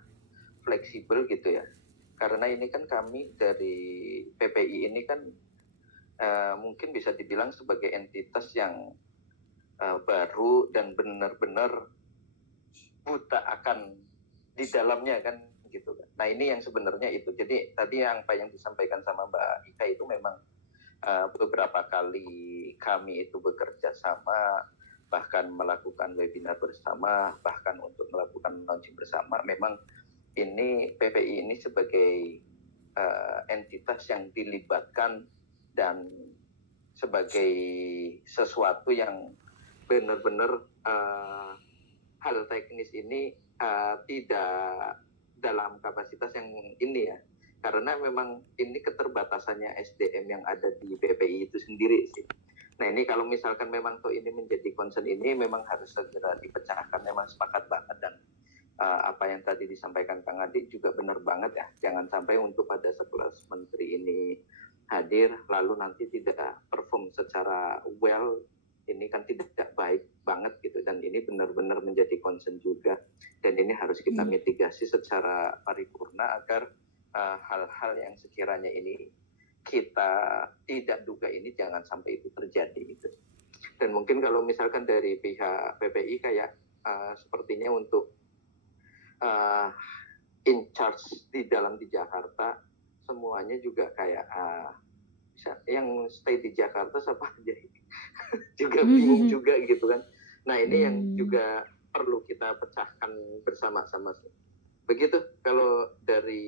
fleksibel gitu ya. karena ini kan kami dari PPI ini kan mungkin bisa dibilang sebagai entitas yang baru dan benar-benar buta akan di dalamnya kan gitu kan. Nah ini yang sebenarnya itu. Jadi tadi yang apa yang disampaikan sama Mbak Ika itu memang beberapa kali kami itu bekerja sama, bahkan melakukan webinar bersama, bahkan untuk melakukan launching bersama. Memang ini PPI ini sebagai entitas yang dilibatkan dan sebagai sesuatu yang benar-benar hal teknis ini tidak dalam kapasitas yang ini ya, karena memang ini keterbatasannya SDM yang ada di PPI itu sendiri sih. Nah ini kalau misalkan memang tuh ini menjadi concern ini memang harus segera dipecahkan, memang sepakat banget. Dan apa yang tadi disampaikan Kang Adi juga benar banget ya, jangan sampai untuk pada 11 menteri ini hadir lalu nanti tidak perform secara well, ini kan tidak baik banget gitu. Dan ini benar-benar menjadi concern juga, dan ini harus kita mitigasi secara paripurna agar hal-hal yang sekiranya ini kita tidak duga ini jangan sampai itu terjadi gitu. Dan mungkin kalau misalkan dari pihak PPI kayak sepertinya untuk in charge di Jakarta semuanya juga kayak yang stay di Jakarta siapa aja juga bingung juga gitu kan. Nah ini yang juga perlu kita pecahkan bersama-sama. Begitu kalau dari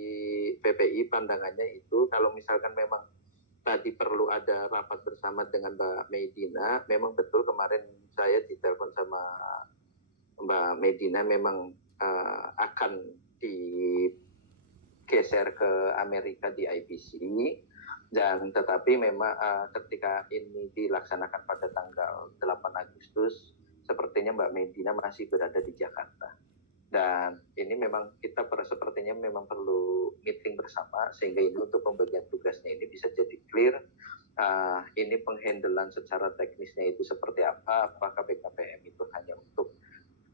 PPI pandangannya itu, kalau misalkan memang tadi perlu ada rapat bersama dengan Mbak Medina, memang betul kemarin saya ditelepon sama Mbak Medina, memang akan digeser ke Amerika di IPC. Dan tetapi memang ketika ini dilaksanakan pada tanggal 8 Agustus, sepertinya Mbak Medina masih berada di Jakarta. Dan ini memang kita sepertinya memang perlu meeting bersama, sehingga ini untuk pembagian tugasnya ini bisa jadi clear. Ini penghandelan secara teknisnya itu seperti apa, apakah BKPM itu hanya untuk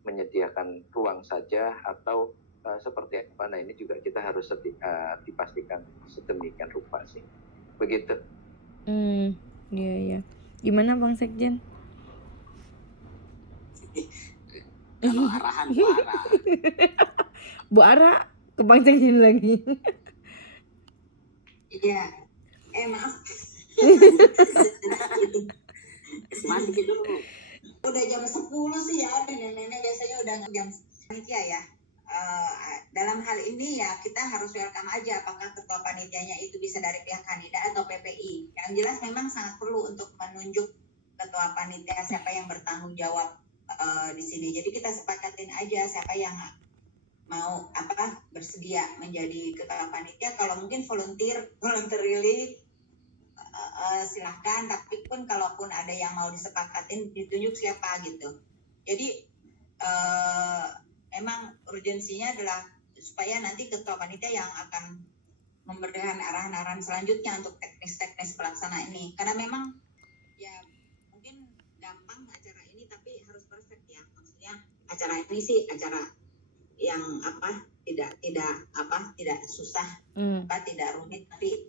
menyediakan ruang saja atau seperti apa. Nah ini juga kita harus dipastikan sedemikian rupa sih. Begitu. Iya. Gimana Bang Sekjen? Kalau arahan Bu Ara ke Bang Sekjen lagi. Iya. Maaf. mandi dulu. Udah jam 10 sih ya, dan nenek biasanya udah jam panitia ya. Dalam hal ini ya kita harus welcome aja, apakah ketua panitianya itu bisa dari pihak Hanida atau PPI. Yang jelas memang sangat perlu untuk menunjuk ketua panitia siapa yang bertanggung jawab di sini. Jadi kita sepakatin aja siapa yang mau bersedia menjadi ketua panitia. Kalau mungkin voluntarily silahkan, tapi pun kalaupun ada yang mau disepakatin ditunjuk siapa gitu. Jadi emang urgensinya adalah supaya nanti ketua panitia yang akan memberikan arahan-arahan selanjutnya untuk teknis-teknis pelaksana ini. Karena memang ya mungkin gampang acara ini, tapi harus perfect ya. Maksudnya acara ini sih acara yang tidak susah, tidak rumit, tapi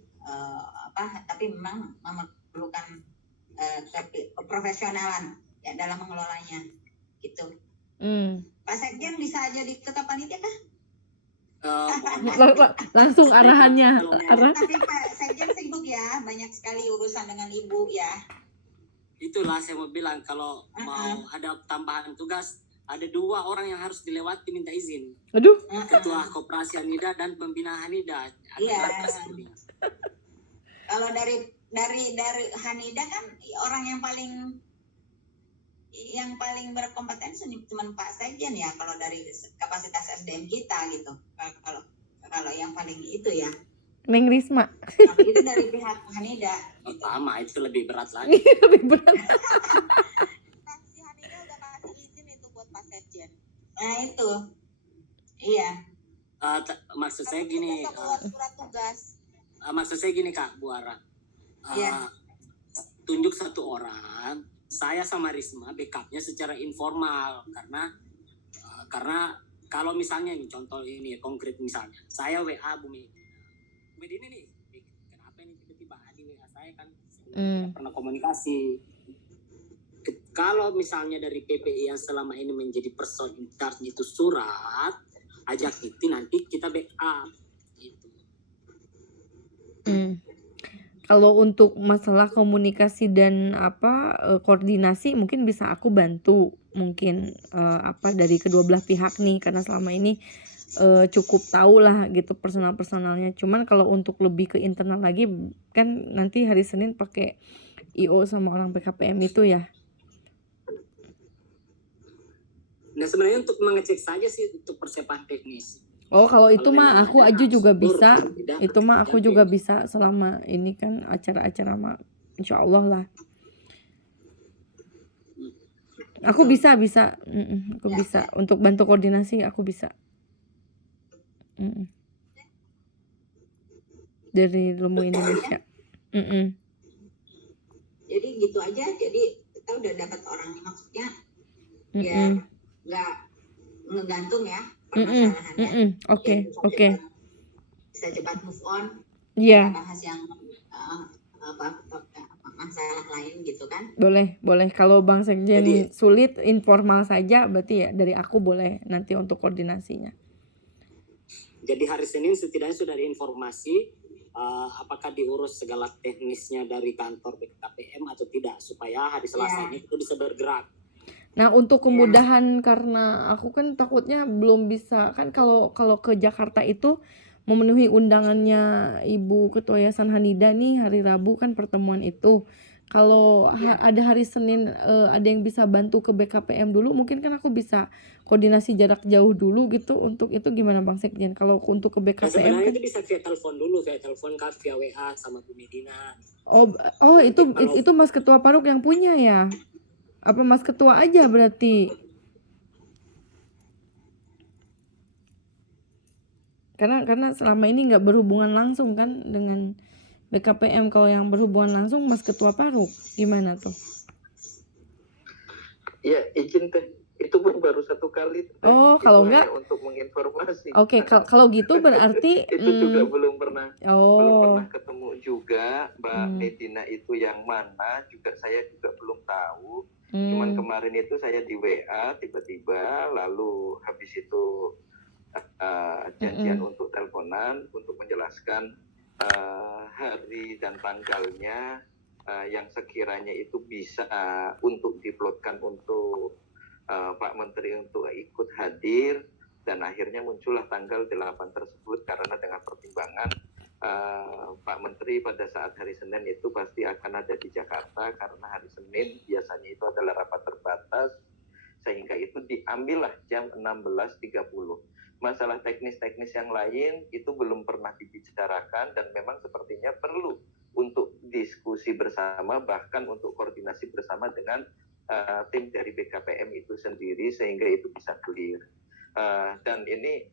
memang memerlukan keprofesionalan ya dalam mengelolanya gitu. Pak Sekjen bisa jadi ketua panitia kah? Langsung arahannya. Tapi Pak Sekjen sibuk ya, banyak sekali urusan dengan Ibu ya. Itulah saya mau bilang, kalau mau ada tambahan tugas, ada 2 orang yang harus dilewati minta izin. Aduh. Ketua Koperasi Hanida dan Pembina Hanida. Iya. Kalau dari Hanida kan orang yang paling berkompetensi cuma Pak Sekjen ya, kalau dari kapasitas SDM kita gitu. Kalau yang paling itu ya Neng Risma. Tapi itu dari pihak Hanida gitu. Sama, itu lebih berat lagi. Lebih berat. Si Hanida udah kasih izin itu buat Pak Sekjen. Nah itu iya. Maksud saya gini, surat tugas. Maksud saya gini Kak Buara, tunjuk 1 orang, saya sama Risma backupnya secara informal, karena kalau misalnya ini contoh ini konkret, misalnya saya WA Bu Medina, begini nih, kenapa ini tiba-tiba di WA saya kan tidak pernah komunikasi. Kalau misalnya dari PPI yang selama ini menjadi person in charge itu surat, ajak itu nanti kita backup gitu. Kalau untuk masalah komunikasi dan koordinasi mungkin bisa aku bantu mungkin dari kedua belah pihak nih, karena selama ini cukup tahu lah gitu personalnya. Cuman kalau untuk lebih ke internal lagi kan nanti hari Senin pakai IO sama orang PKPM itu ya. Nah sebenarnya untuk mengecek saja sih untuk persiapan teknis. Oh, kalau itu mah aku Aju juga bisa. Tidak, Itu mah aku juga bisa selama ini kan acara-acara mah insya Allah lah. Aku bisa. Aku bisa untuk bantu koordinasi, aku bisa. Dari Lumbung Indonesia. Jadi gitu aja. Jadi kita udah dapat orangnya, maksudnya biar nggak ngegantung ya permasalahannya. Oke. Bisa cepat move on. Iya. Bahas yang masalah lain gitu kan. Boleh. Kalau Bang Sekjen sulit informal saja, berarti ya dari aku boleh nanti untuk koordinasinya. Jadi hari Senin setidaknya sudah ada informasi apakah diurus segala teknisnya dari kantor BKPM atau tidak, supaya hari Selasa ini itu bisa bergerak. Nah, untuk kemudahan karena aku kan takutnya belum bisa kan kalau ke Jakarta itu memenuhi undangannya Ibu Ketua Yayasan Hanida nih hari Rabu kan pertemuan itu. Kalau ada hari Senin ada yang bisa bantu ke BKPM dulu, mungkin kan aku bisa koordinasi jarak jauh dulu gitu. Untuk itu gimana Bang Sekjen? Kalau untuk ke BKPM sebenarnya kan itu bisa via telepon dulu, via WA sama Bu Medina. Oh itu Mas Ketua Paruk yang punya ya? Apa Mas Ketua aja berarti? Karena selama ini nggak berhubungan langsung kan dengan BKPM. Kalau yang berhubungan langsung Mas Ketua Paruk, gimana tuh? Iya, izin teh. Itu pun baru satu kali. Oh, kalau enggak untuk menginformasi. Oke, kalau gitu berarti itu juga belum pernah ketemu juga Mbak Medina itu yang mana juga saya juga belum tahu. Cuman kemarin itu saya di WA tiba-tiba, lalu habis itu janjian untuk teleponan untuk menjelaskan hari dan tanggalnya yang sekiranya itu bisa untuk diplotkan untuk Pak Menteri untuk ikut hadir, dan akhirnya muncullah tanggal 8 tersebut karena dengan pertimbangan Pak Menteri pada saat hari Senin itu pasti akan ada di Jakarta, karena hari Senin biasanya itu adalah rapat terbatas, sehingga itu diambillah jam 16.30. Masalah teknis-teknis yang lain itu belum pernah dibicarakan, dan memang sepertinya perlu untuk diskusi bersama, bahkan untuk koordinasi bersama dengan tim dari BKPM itu sendiri, sehingga itu bisa clear. Dan ini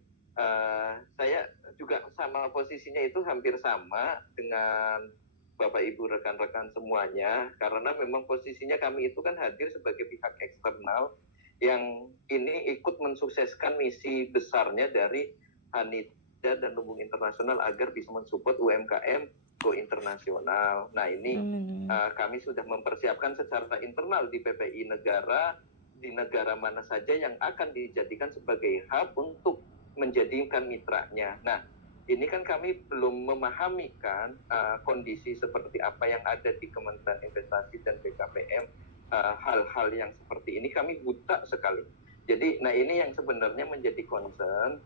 saya juga sama posisinya itu hampir sama dengan Bapak Ibu rekan-rekan semuanya, karena memang posisinya kami itu kan hadir sebagai pihak eksternal yang ini ikut mensukseskan misi besarnya dari Hanida dan Lumbung Internasional agar bisa mensupport UMKM go internasional. Nah ini kami sudah mempersiapkan secara internal di PPI negara, di negara mana saja yang akan dijadikan sebagai hub untuk menjadikan mitranya. Nah, ini kan kami belum memahami kan kondisi seperti apa yang ada di Kementerian Investasi dan BKPM, hal-hal yang seperti ini kami buta sekali. Jadi, nah ini yang sebenarnya menjadi concern,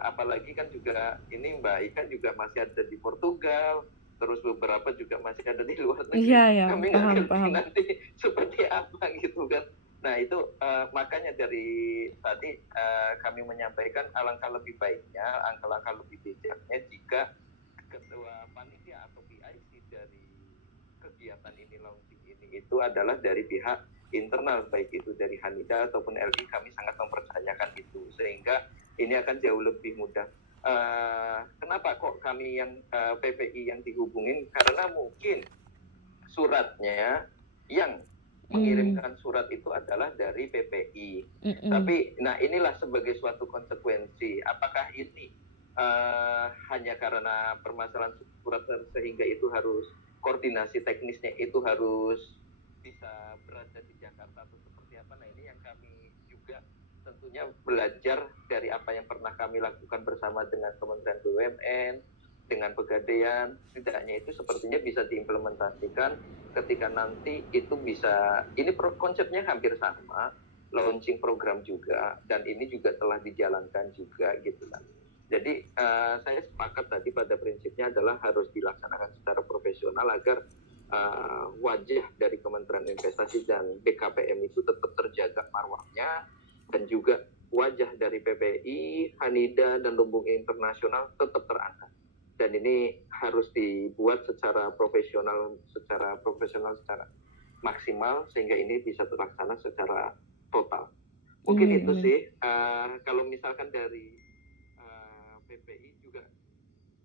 apalagi kan juga ini Mbak Ika juga masih ada di Portugal, terus beberapa juga masih ada di luar negeri. Iya, kami nggak ngerti nanti seperti apa gitu kan. Nah itu makanya dari tadi kami menyampaikan alangkah lebih baiknya, alangkah lebih bijaknya jika ketua panitia atau PIC dari kegiatan ini, launching ini itu adalah dari pihak internal, baik itu dari Hanida ataupun LI. Kami sangat mempercayakan itu, sehingga ini akan jauh lebih mudah. Kenapa kok kami yang PPI yang dihubungin? Karena mungkin suratnya yang mengirimkan surat itu adalah dari PPI. Tapi nah inilah sebagai suatu konsekuensi. Apakah ini hanya karena permasalahan surat sehingga itu harus koordinasi teknisnya itu harus bisa berada di Jakarta atau seperti apa. Nah ini yang kami juga tentunya belajar dari apa yang pernah kami lakukan bersama dengan Kementerian BUMN, dengan Pegadaian, setidaknya itu sepertinya bisa diimplementasikan ketika nanti itu bisa, ini konsepnya hampir sama, launching program juga, dan ini juga telah dijalankan juga gitu kan. Jadi saya sepakat tadi pada prinsipnya adalah harus dilaksanakan secara profesional agar wajah dari Kementerian Investasi dan BKPM itu tetap terjaga marwahnya, dan juga wajah dari PPI, Hanida, dan Lumbung Internasional tetap terangkat. Dan ini harus dibuat secara profesional, secara maksimal, sehingga ini bisa terlaksana secara total. Mungkin itu sih. Kalau misalkan dari PPI juga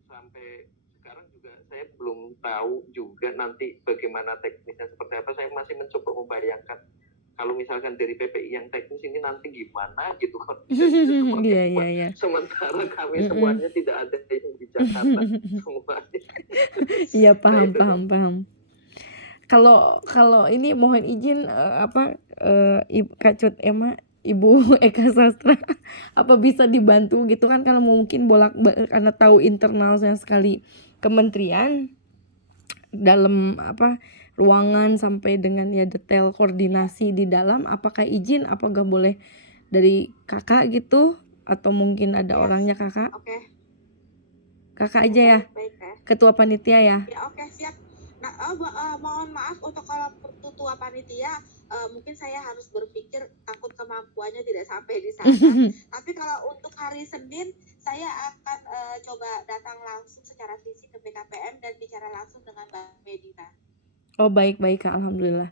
sampai sekarang juga saya belum tahu juga nanti bagaimana teknisnya seperti apa. Saya masih mencoba membayangkan kalau misalkan dari PPI yang teknis ini nanti gimana gitu kan. Iya. Sementara kami semuanya tidak ada yang di Jakarta semuanya. Iya, paham. Kalau ini mohon izin Kak Cut Emma, Ibu Eka Sastra, apa bisa dibantu gitu kan, kalau mungkin karena tahu internalnya sekali kementerian dalam ruangan sampai dengan ya detail koordinasi di dalam, apakah izin apa gak boleh dari kakak gitu, atau mungkin ada orangnya kakak? Oke. Kakak aja ya, Baik ya. ketua panitia ya. Ya oke, siap. Nah, mohon maaf untuk kalau ketua panitia, mungkin saya harus berpikir takut kemampuannya tidak sampai di sana. Tapi kalau untuk hari Senin, saya akan coba datang langsung secara fisik ke BKPM dan bicara langsung dengan Mbak Medina. Oh baik Kak, alhamdulillah.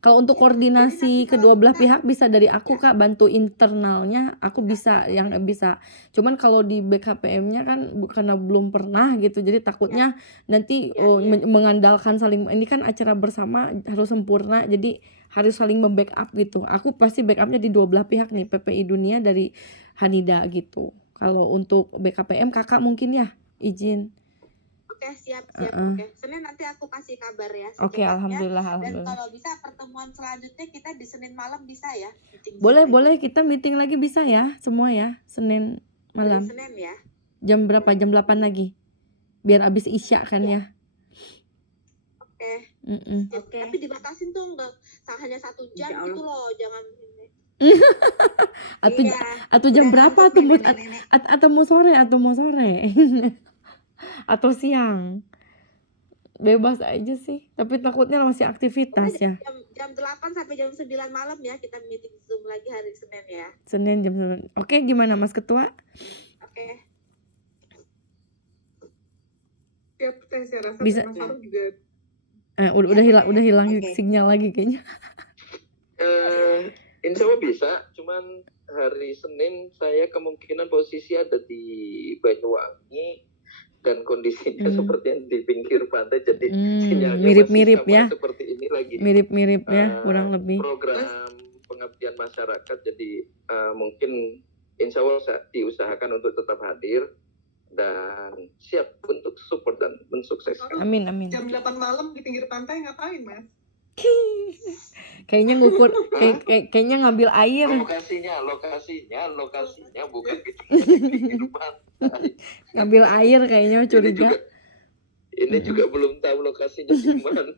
Kalau untuk koordinasi kedua belah pihak bisa dari aku Kak, bantu internalnya aku bisa, yang bisa. Cuman kalau di BKPM-nya kan karena belum pernah gitu, jadi takutnya nanti mengandalkan saling, ini kan acara bersama harus sempurna, jadi harus saling membackup gitu. Aku pasti backupnya di dua belah pihak nih, PPI Dunia dari Hanida gitu. Kalau untuk BKPM kakak mungkin ya izin. Oke, siap. Oke. Senin nanti aku kasih kabar ya. Oke, alhamdulillah. Dan kalau bisa pertemuan selanjutnya kita di Senin malam bisa ya? Boleh, kita meeting lagi bisa ya, semua ya, Senin malam. Senin ya. Jam berapa? Jam 8 lagi. Biar abis Isya kan ya. Oke. Tapi dibatasin tuh enggak hanya 1 jam gitu loh, jangan atau jam berapa tuh atau mau sore atau siang, bebas aja sih, tapi takutnya masih aktivitas ya. Jam 8 sampai jam 9 malam ya, kita meeting Zoom lagi hari Senin ya. Senin jam 9. Oke, gimana Mas Ketua? Oke. Siap, saya rasa bisa. Mas Farouk juga udah hilang sinyal lagi kayaknya. Insya Allah bisa, cuman hari Senin saya kemungkinan posisi ada di Banyuwangi dan kondisinya seperti yang di pinggir pantai, jadi sinyalnya mirip-mirip ya, seperti ini lagi. Mirip-mirip ya, kurang lebih. Program pengabdian masyarakat, jadi mungkin insya Allah diusahakan untuk tetap hadir dan siap untuk support dan mensukseskan. Amin. Jam 8 malam di pinggir pantai ngapain Mas? Kayaknya ngukur, kayaknya ngambil air. Lokasinya bukan di pinggir pantai. Ngambil air kayaknya, curiga. Ini juga belum tahu lokasinya di mana.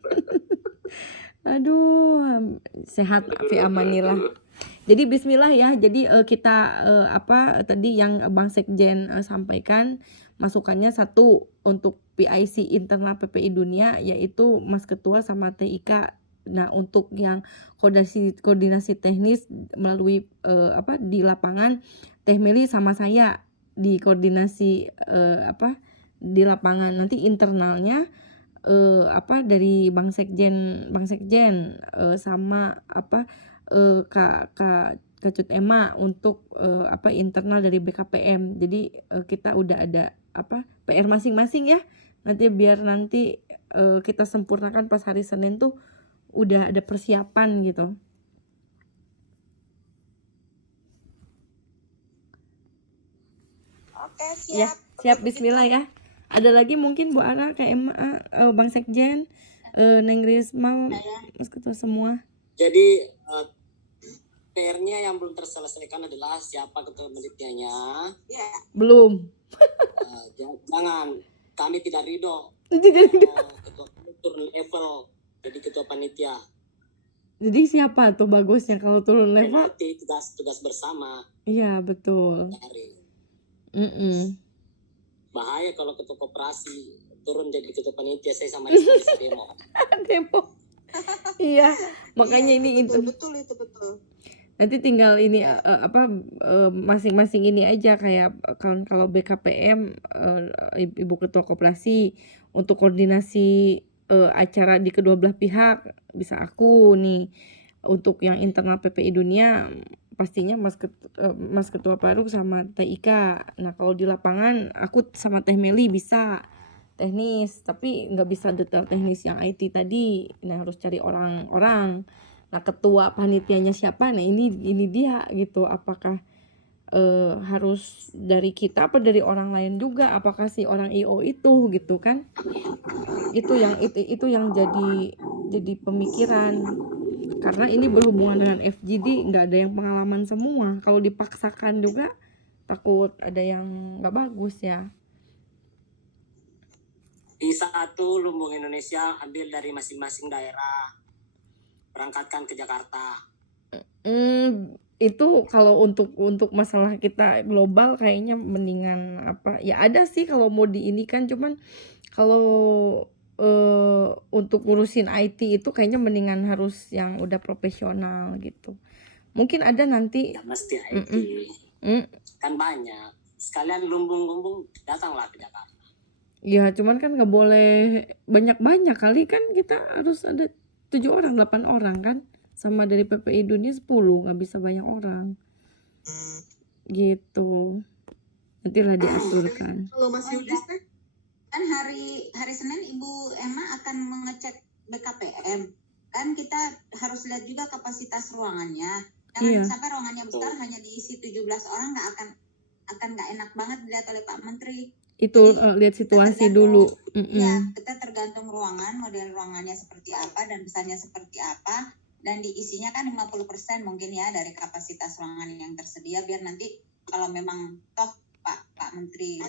Aduh, sehat fi amanillah. Jadi bismillah ya. Jadi kita tadi yang Bang Sekjen sampaikan, masukannya 1 untuk PIC internal PPI Dunia, yaitu Mas Ketua sama TIK. Nah, untuk yang koordinasi teknis melalui di lapangan, Teh Meli sama saya di koordinasi di lapangan. Nanti internalnya dari Bang Sekjen sama Kak Cut Emma untuk internal dari BKPM. Jadi kita udah ada PR masing-masing ya. Nanti biar kita sempurnakan pas hari Senin tuh udah ada persiapan gitu. Oke, siap. Siap, bismillah ya. Ada lagi mungkin Bu Ara, KMA, Bang Sekjen, Neng Risma, Mas Ketua semua. Jadi PR-nya yang belum terselesaikan adalah siapa ketua panitianya. Belum. Jangan, kami tidak ridho Jadi kalau ketua kami turun level jadi ketua panitia. Jadi siapa tuh bagusnya kalau turun level? Nanti tugas bersama. Iya betul. Dari bahaya kalau ketua koperasi turun jadi ketua panitia, saya sama Rizka bisa demo. Demo. Iya, makanya ini itu. Betul itu betul. Nanti tinggal ini masing-masing ini aja kayak kalau BKPM Ibu Ketua Koperasi untuk koordinasi acara di kedua belah pihak bisa aku nih. Untuk yang internal PPI Dunia pastinya Mas Ketua Paru sama Teh Ika. Nah kalau di lapangan aku sama Teh Meli bisa teknis, tapi nggak bisa detail teknis yang IT tadi. Nah harus cari orang-orang. Nah ketua panitianya siapa? Nah ini dia gitu. Apakah harus dari kita apa dari orang lain juga? Apakah si orang IO itu gitu kan? Itu yang jadi pemikiran. Karena ini berhubungan dengan FGD, nggak ada yang pengalaman semua. Kalau dipaksakan juga takut ada yang nggak bagus ya. I1 Lumbung Indonesia ambil dari masing-masing daerah, berangkatkan ke Jakarta. Itu kalau untuk masalah kita global kayaknya mendingan apa ya, ada sih kalau mau di ini kan, cuman kalau untuk ngurusin IT itu kayaknya mendingan harus yang udah profesional gitu. Mungkin ada nanti Ya mesti IT. Kan banyak. Sekalian lumbung-lumbung datanglah ke Jakarta. ya, cuman kan nggak boleh banyak-banyak kali kan, kita harus ada 7 orang 8 orang kan, sama dari PPI Dunia 10, nggak bisa banyak orang gitu, nantilah diaturkan. Kalau Mas Yudis kan hari Senin Ibu Emma akan mengecek BKPM, kan kita harus lihat juga kapasitas ruangannya. Jangan sampai ruangannya besar hanya diisi 17 orang, akan nggak enak banget dilihat oleh Pak Menteri. Itu lihat situasi dulu. Ya, kita tergantung ruangan, model ruangannya seperti apa dan besarnya seperti apa, dan diisinya kan 50% mungkin ya dari kapasitas ruangan yang tersedia, biar nanti kalau memang toh Pak Menteri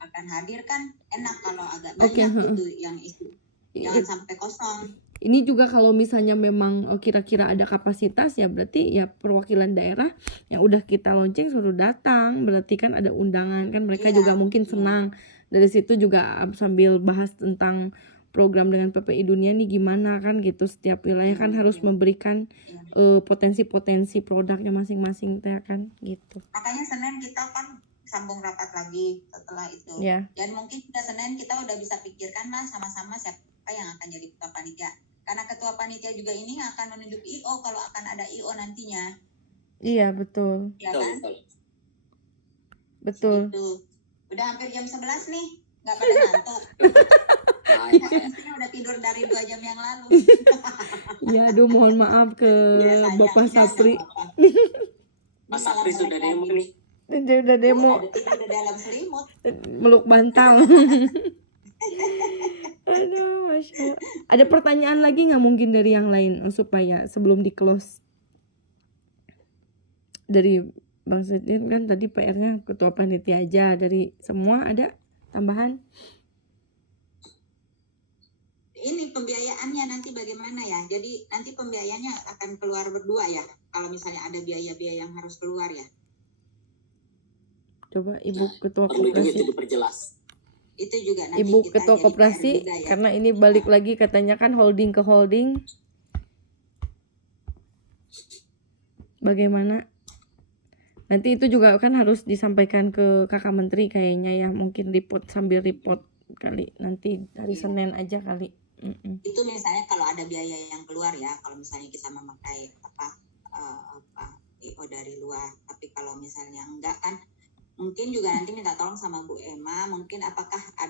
akan hadir kan enak kalau agak banyak gitu yang isi. Jangan sampai kosong. Ini juga kalau misalnya memang kira-kira ada kapasitas ya berarti ya perwakilan daerah yang udah kita lonceng suruh datang, berarti kan ada undangan kan, mereka juga mungkin senang. Dari situ juga sambil bahas tentang program dengan PPI Dunia nih gimana kan gitu, setiap wilayah kan harus memberikan potensi-potensi produknya masing-masing teh kan gitu. Makanya Senin kita kan sambung rapat lagi setelah itu. Dan mungkin juga Senin kita udah bisa pikirkan lah sama-sama siapa yang akan jadi ketua panitia. Karena ketua panitia juga ini akan menunjuk IO kalau akan ada IO nantinya. Iya betul. Ya kan? Betul. Gitu. Udah hampir jam 11 nih, nggak pada ngantuk. Udah tidur dari 2 jam yang lalu. Ya aduh mohon maaf ke Bapak Sapri. Mas Sapri sudah demo nih. Dia udah demo. Udah dalam selimut. Meluk bantal. Aduh, Masya Allah. Ada pertanyaan lagi nggak mungkin dari yang lain supaya sebelum di close? Dari Bang Sedin kan tadi PR-nya ketua panitia aja, dari semua ada tambahan? Ini pembiayaannya nanti bagaimana ya? Jadi nanti pembiayanya akan keluar berdua ya? Kalau misalnya ada biaya-biaya yang harus keluar ya? Coba Ibu Ketua Perlu juga Koperasi. itu diperjelas. Itu juga nanti Ibu kita Ketua jadi Koperasi PR juga ya. karena ini balik lagi katanya kan holding ke holding. Bagaimana? Nanti itu juga kan harus disampaikan ke Kakak Menteri kayaknya ya, mungkin report sambil report kali nanti hari Senin aja kali. Itu misalnya kalau ada biaya yang keluar ya, kalau misalnya kita memakai IO dari luar. Tapi kalau misalnya enggak kan mungkin juga nanti minta tolong sama Bu Emma, mungkin apakah ada